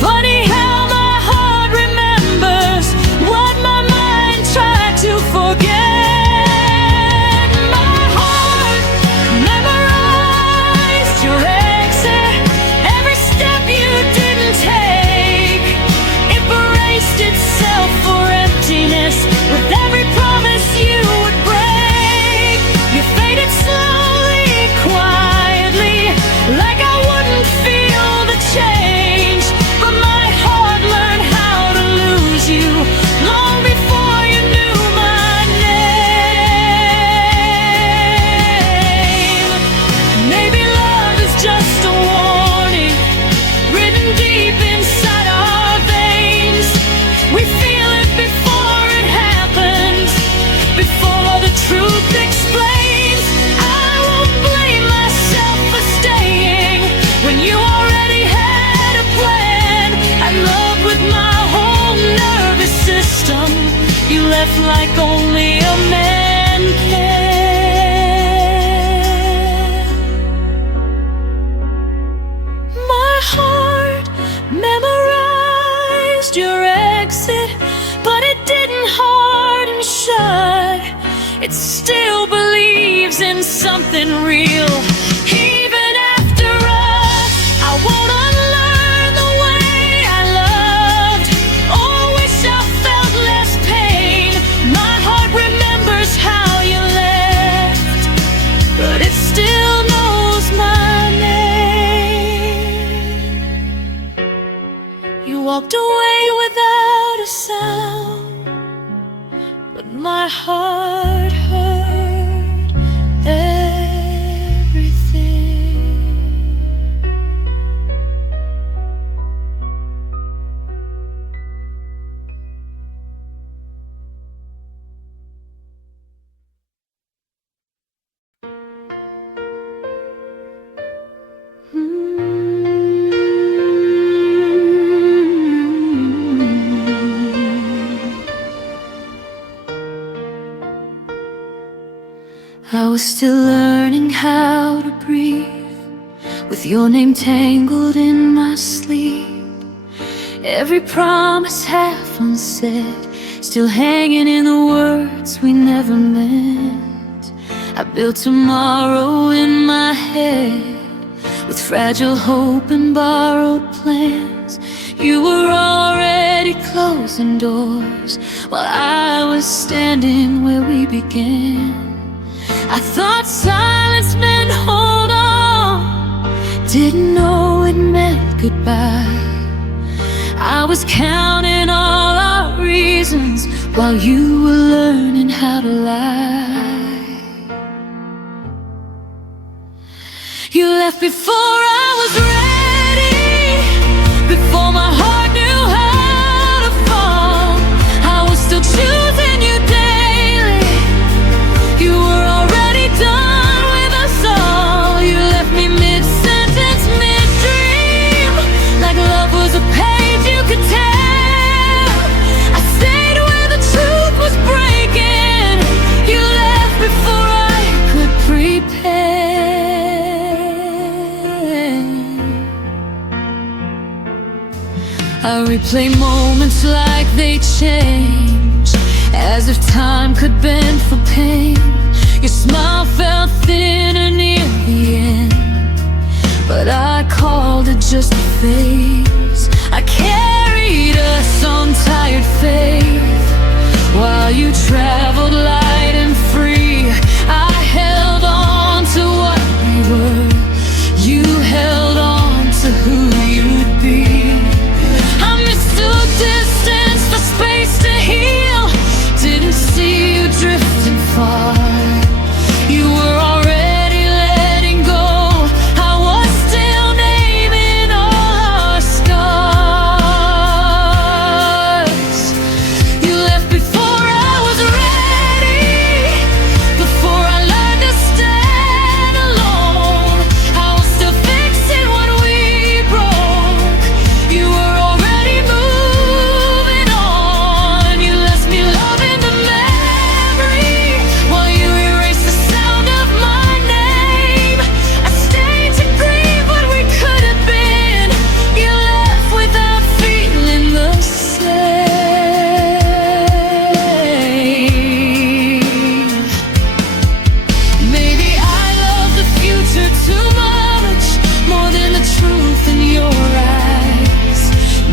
Funny how my heart remembers what my mind tried to forget. My heart memorized your exit, every step you didn't take. It braced itself for emptiness with every promise you would break. You faded slowly, quietly, like I wouldn't feel the change. But my heart learned how to lose you long before you knew my name. Maybe love is just a warning written deep inside our veins. We feel it before it happens, before the truth explains. I won't blame myself for staying when you already had a plan. I loved with my whole nervous system. You left like only a man can. My heart memorized your exit, but it didn't harden shut. It still believes in something real. Even after us, I won't unlearn the way I loved, or wish I felt less pain. My heart remembers how you left, but it still knows my name. You walked away without a sound, but my heart heard everything. still learning how to breathe, with your name tangled in my sleep. Every promise half unsaid, still hanging in the words we never meant. I built tomorrow in my head, with fragile hope and borrowed plans. You were already closing doors, while I was standing where we began. I thought silence meant hold on, didn't know it meant goodbye. I was counting all our reasons, while you were learning how to lie. You left before I was ready, before my heart knew how to fall. I was still choosing you daily. You were already done with us all. You left me mid-sentence, mid-dream, like love was a page you could tell. I stayed where the truth was breaking. You left before I could prepare. I replay moments like they changed, as if time could bend for pain. Your smile felt thinner near the end, but I called it just a phase. I carried us on tired faith, while you traveled light and free. I held on to what we were, you held on to who you'd be. I mistook distance for space to heal, didn't see you drifting far. You were already letting go, I was still naming all our scars. You left before I was ready, before I learned to stand alone. I was still fixing what we broke. You were already moving on. You left me loving the memory, while you erased the sound of my name. I stayed to grieve what we could have been. You left without feeling the same. Maybe I love the future too much, more than the truth in your eyes.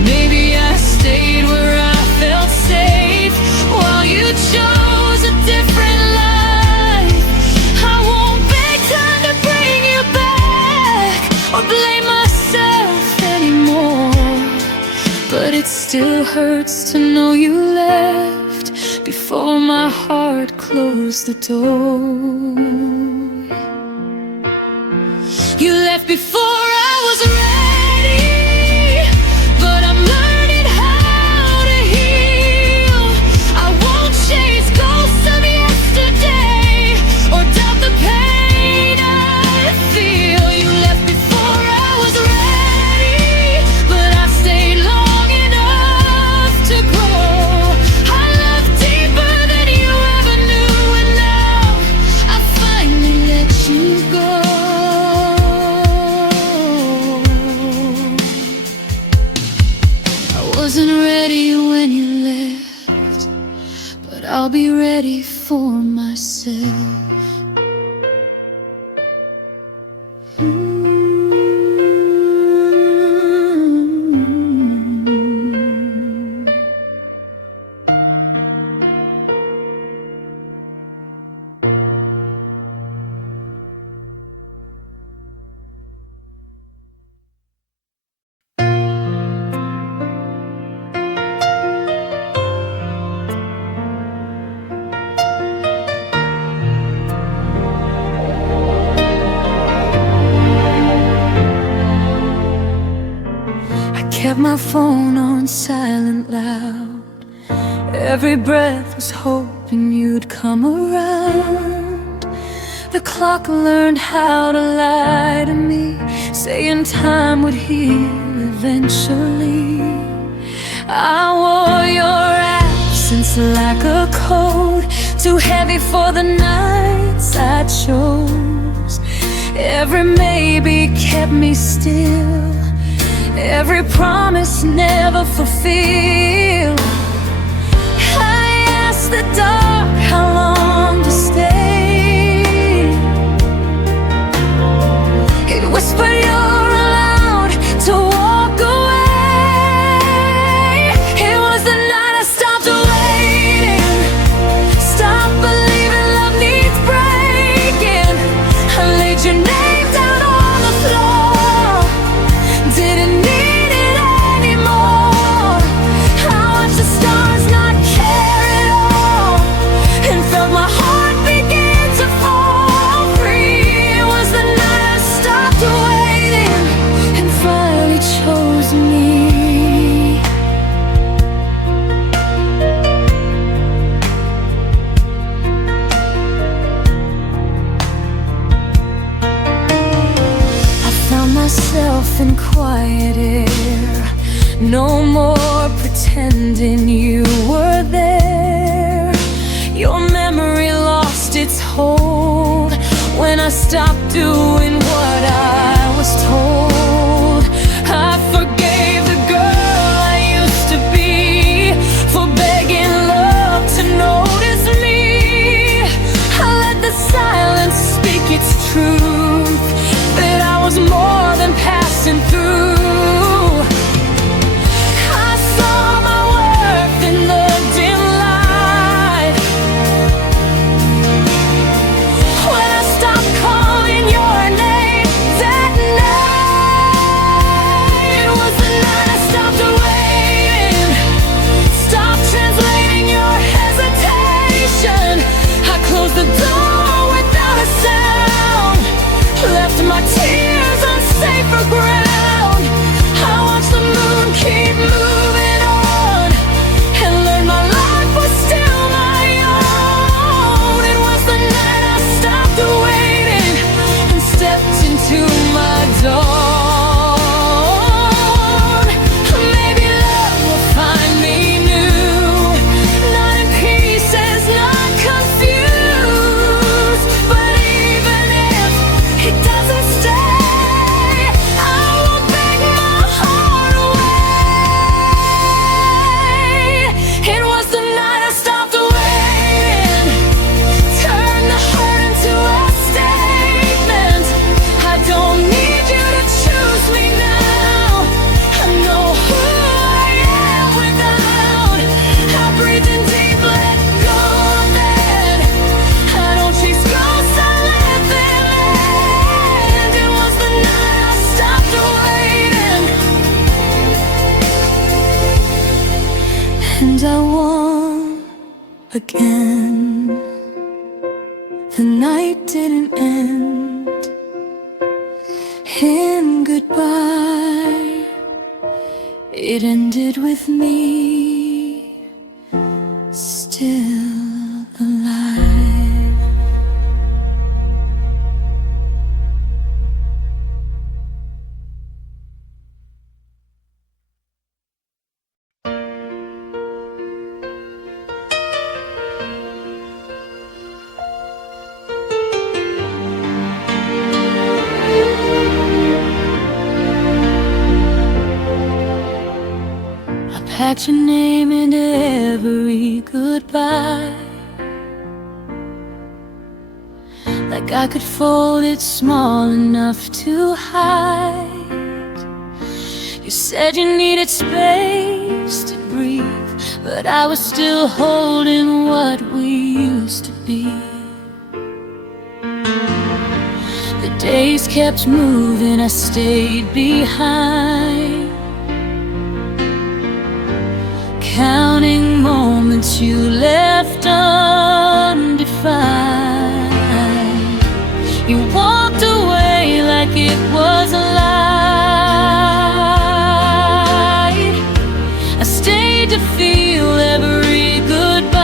Maybe I stayed where I felt safe, while you chose a different life. I won't beg time to bring you back, or blame myself anymore, but it still hurts to know you left before my heart closed the door. You left before I was ready, but I'm learning how to heal. I won't chase ghosts of yesterday, or doubt the pain I feel. You left before I was ready, but I stayed long enough to grow. I love deeper than you ever knew, and now I finally let you go. I wasn't ready when you left, but I'll be ready for myself. Kept my phone on silent loud. Every breath was hoping you'd come around. The clock learned how to lie to me, saying time would heal eventually. I wore your absence like a coat too heavy for the nights I chose. Every maybe kept me still, every promise never fulfilled. I asked the dark how long to stay. It whispered you're allowed to walk away. It was the night I stopped waiting, stopped believing love needs breaking. I laid your name down on the floor, didn't need it anymore. I watched the stars not care at all, and felt my heart begin to fall free. It was the night I stopped waiting and finally chose me. I found myself in quiet air, no more pretending you were there. Your memory lost its hold when I stopped doing what I was told. I forgave the girl I used to be for begging love to notice me. I let the silence speak its truth, that I was more than passing through. I saw my worth in the dim light when I stopped calling your name that night. It was the night I stopped waiting, stopped translating your hesitation. I closed the door without a sound, left my tears on safer ground. I watched the moon keep moving on, and learned my life was still my own. It was the night I stopped waiting and stepped into my dawn. Maybe love will find me new, not in pieces, not confused. But even if it doesn't stay, I won't beg my heart away. It was the night I stopped waiting, turned the hurt into a statement. I don't need you to choose me now, I know who I am without. I breathe in deep, let go of it. I don't chase ghosts, I let them end. It was the night I stopped waiting, and I won again. The night didn't end in goodbye, it ended with me still alive. I packed your name into every goodbye, like I could fold it small enough to hide. You said you needed space to breathe, but I was still holding what we used to be. The days kept moving, I stayed behind, counting moments you left undefined. You walked away like it was a lie. I stayed to feel every goodbye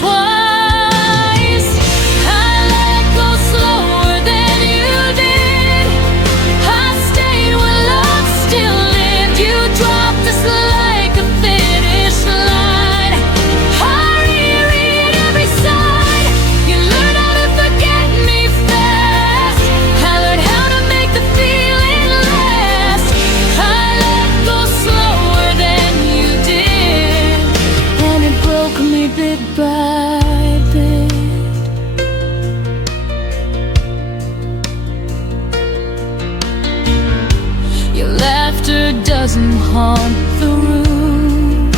twice. I let go slower than you did, I stayed when love still lived. You dropped us like a finish line. laughter doesn't haunt the room.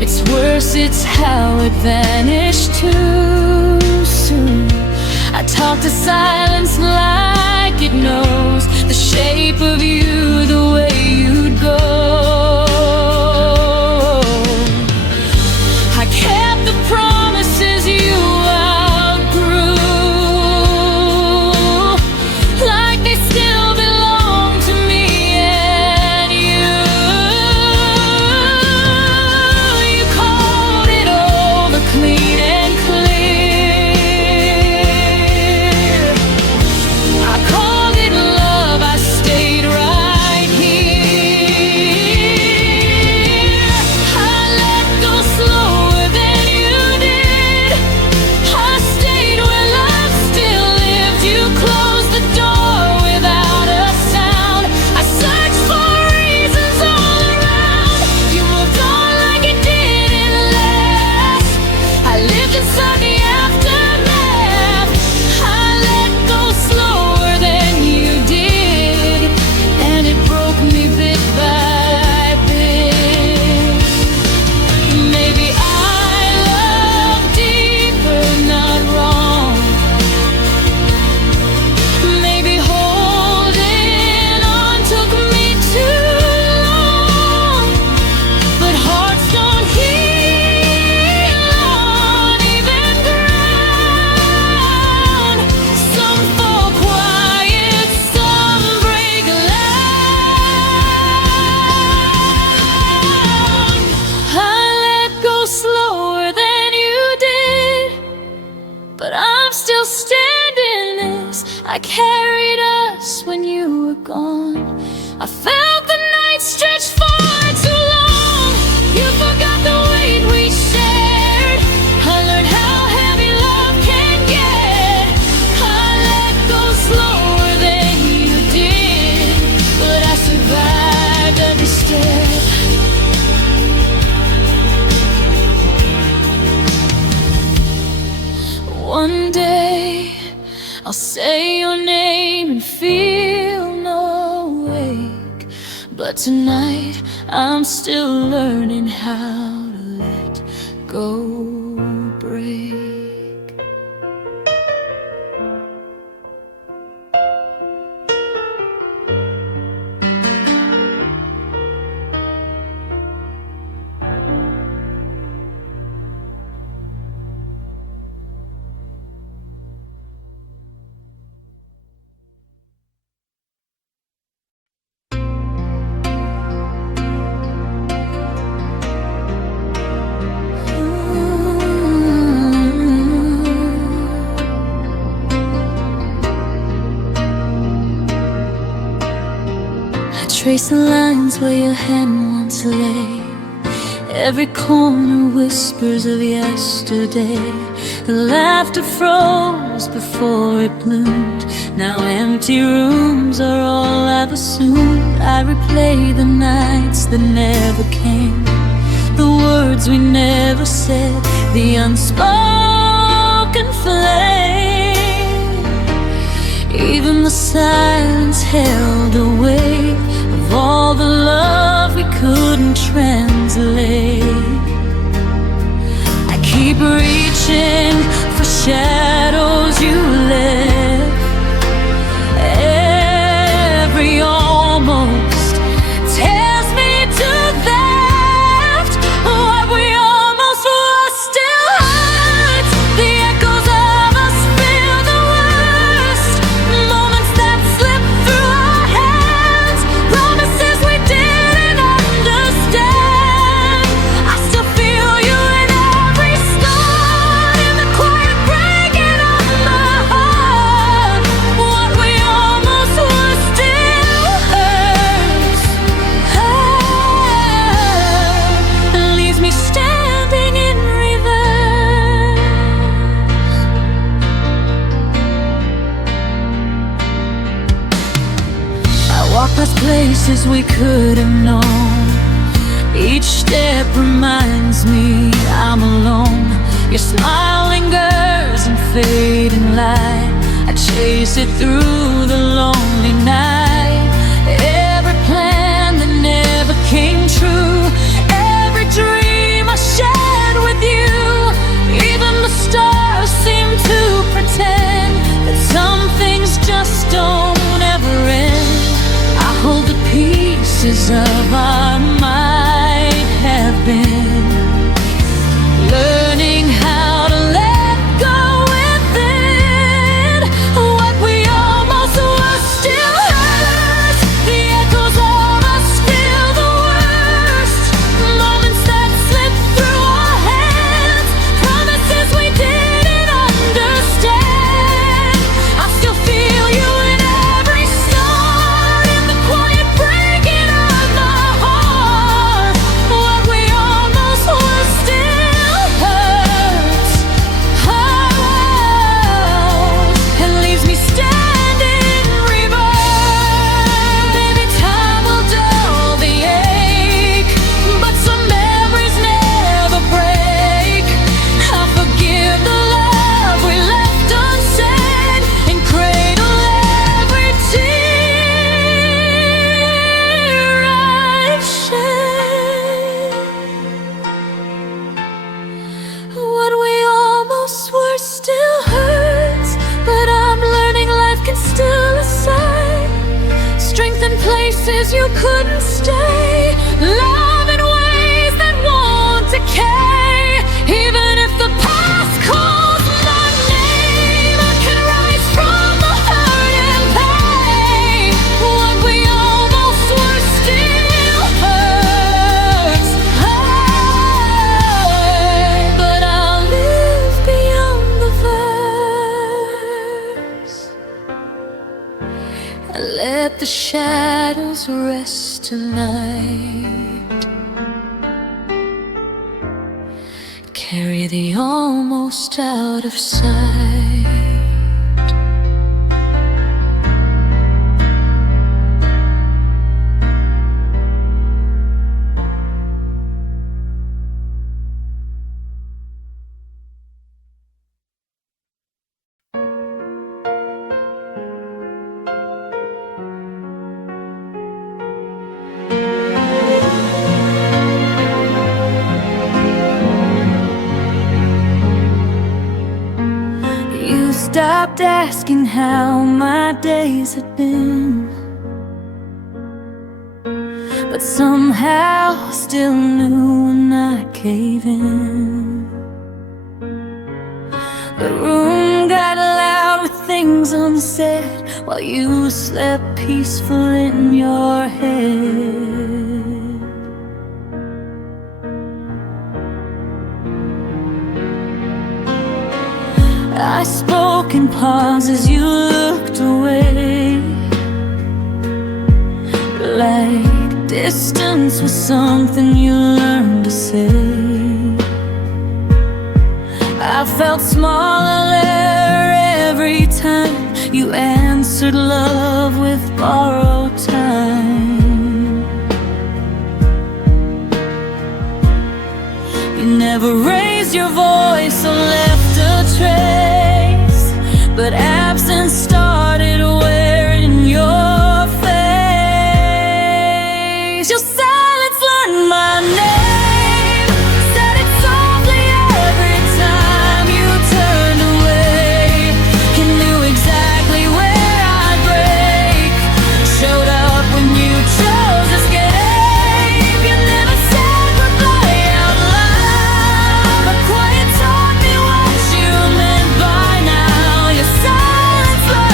It's worse, it's how it vanished too soon. I talk to silence like it knows the shape of you, the way you'd go. I kept the promises you outgrew, like they still belong to me and you. You called it over clean and clear. I called it love, I stayed right here. I let go slower than you did. I stayed where love still lived. You closed the door without a sound. I searched for reasons all around. You moved on like it didn't last. I lived inside the aftermath. I let go slower than you did, and it broke me bit by bit. Maybe I love deeper, not wrong. Maybe holding on took me too long. But hearts don't heal on even ground. Some fall quiet, some break loud. I let go slower than you did, but I'm still standing this. I carried us when you were gone. I felt the night stretch far too long. You forgot the weight we shared. I learned how heavy love can get. I let go slower than you did, but I survived every step. One day I'll say your name and feel no ache, but tonight I'm still learning how to let go break. Trace the lines where your hand once lay. Every corner whispers of yesterday. The laughter froze before it bloomed. Now empty rooms are all I've assumed. I replay the nights that never came, the words we never said, the unspoken flame. Even the silence held a weight of all the love we couldn't translate. I keep reaching for shadows you left. Every almost tears me to theft. What we almost was still hurts. The echoes of us feel the worst. Moments that slip through our hands, promises we didn't understand. I still feel you in every stone, in the quiet breaking of my heart. What we almost was still hurts. It leaves me standing in reverse. I walk past places we could have known. Each step reminds me I'm alone. Your smile lingers in fading light. I chase it through the lonely night. pieces of what might have been. Learning how to let go within. What we almost were still hurts. The echoes of us feel the worst. Moments that slip through our hands. Promises we didn't understand. I still feel you in every song. In the quiet breaking of my heart. What we almost were still hurts. Oh, it leaves me standing reversed. Maybe time will dull the ache, but some memories never break. I forgive the love we left unsaid and cradle every tear I've shed. What we almost were still hurts, but I'm learning life can still assign strength in places you couldn't stay, love in ways that won't decay. Even if the past calls my name, I can rise from the hurt and pain. What we almost were still hurts. But I'll live beyond the verse. Let the shadows rest tonight. Carry the almost out of sight. You stopped asking how my days had been, but somehow still knew when I cave in. The room got loud with things unsaid while you slept peaceful in your head. I spoke in pauses, you looked away, like distance was something you learned to say. I felt smaller every time you answered love with borrowed time. You never raised your voice or left a trace, but absence started wearing your face. Your silence learned my name, said it softly every time you turned away. You knew exactly where I'd break, showed up when you chose escape. You never said goodbye out loud, but quiet taught me what you meant by now. Your silence learned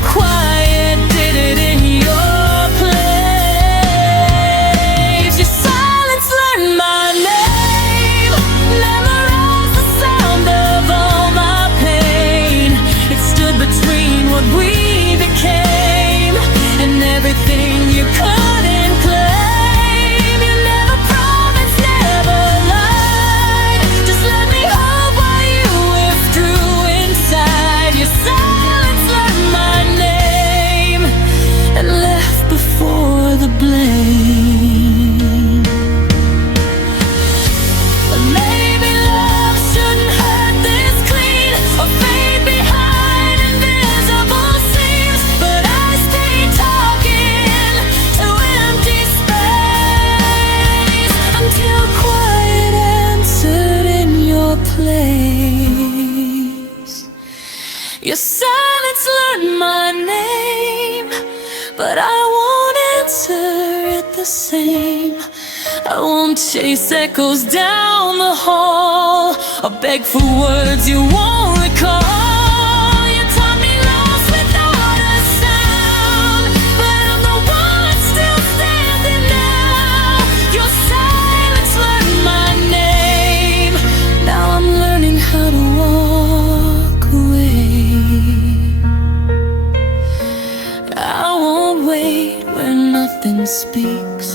quiet did it in your place. Your silence learned my name, memorized the sound of all my pain. It stood between what we became and everything you couldn't claim. You never promised, never lied. Just let me hold while you withdrew inside. Your silence learned my name and left before the blame. But maybe love shouldn't hurt this clean or fade behind invisible seams. But I stayed talking to empty space until quiet answered in your place. Your silence learned my name, but I won't answer it the same. I won't chase echoes down the hall or beg for words you won't recall. You taught me lost without a sound, but I'm the one still standing now. Your silence learned my name. Now I'm learning how to walk away. I won't wait where nothing speaks.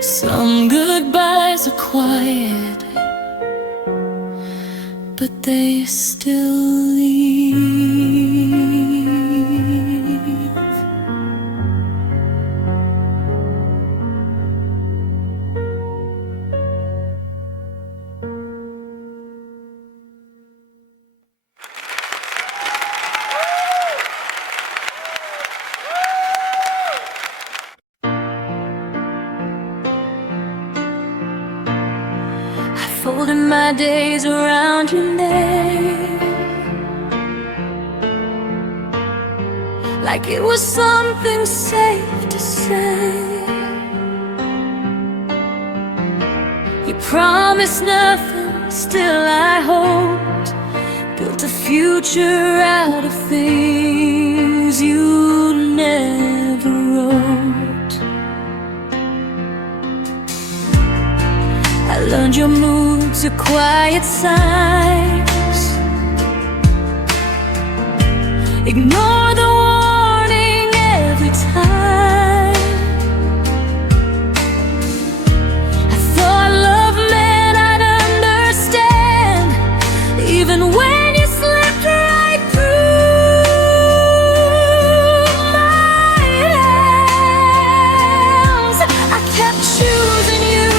Some goodbyes are quiet, but they still leave. Folding my days around your name like it was something safe to say. You promised nothing, still I hoped. Built a future out of things you never wrote. I learned your moods, your quiet signs. Ignore the warning every time. I thought love meant I'd understand, even when you slipped right through my hands. I kept choosing you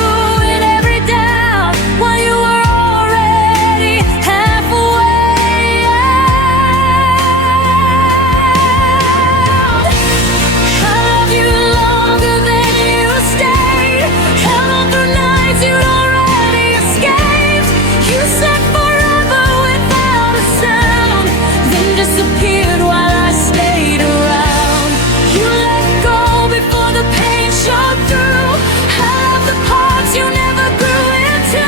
in every doubt while you were already halfway out. I love you longer than you stayed. Held on through nights you'd already escaped. You said forever without a sound, then disappeared while I stayed around. You let go before the pain showed through. I love the parts you never grew into.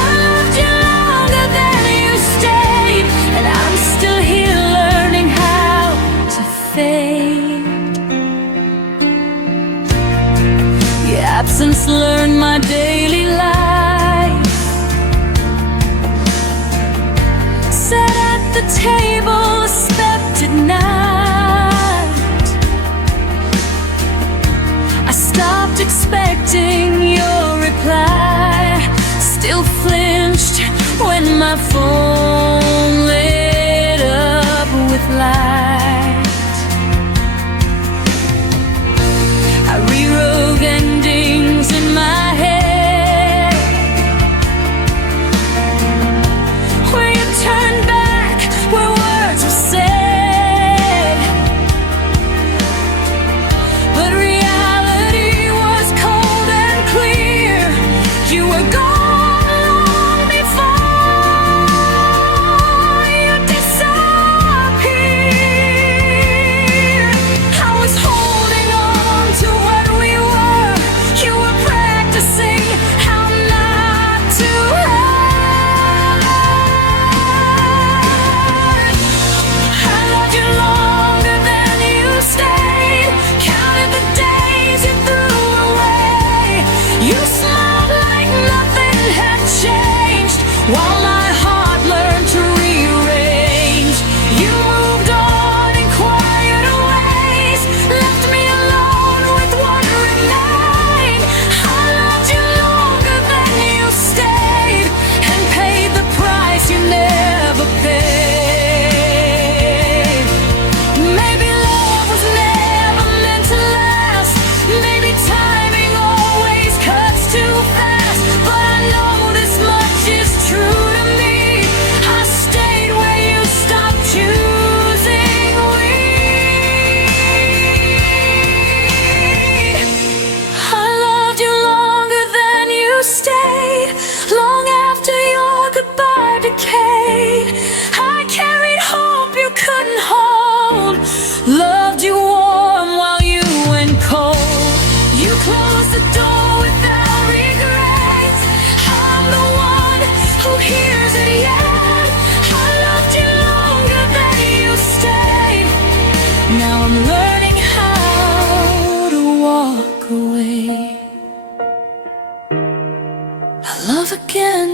I loved you longer than you stayed, and I'm still here learning how to fade. Your absence learned my daily life. Sat at the table, expected night. I stopped expecting your reply. Still flinched when my phone lit up with light. I rewrote endings in my head. Where you turned back, where words were said. But reality was cold and clear. You were gone long before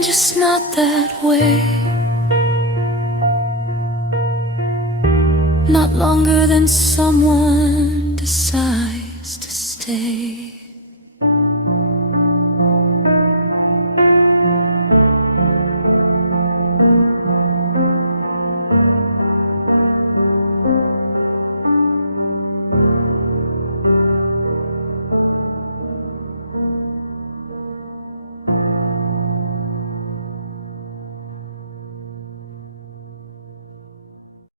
just not that way. Not longer than someone decides to stay.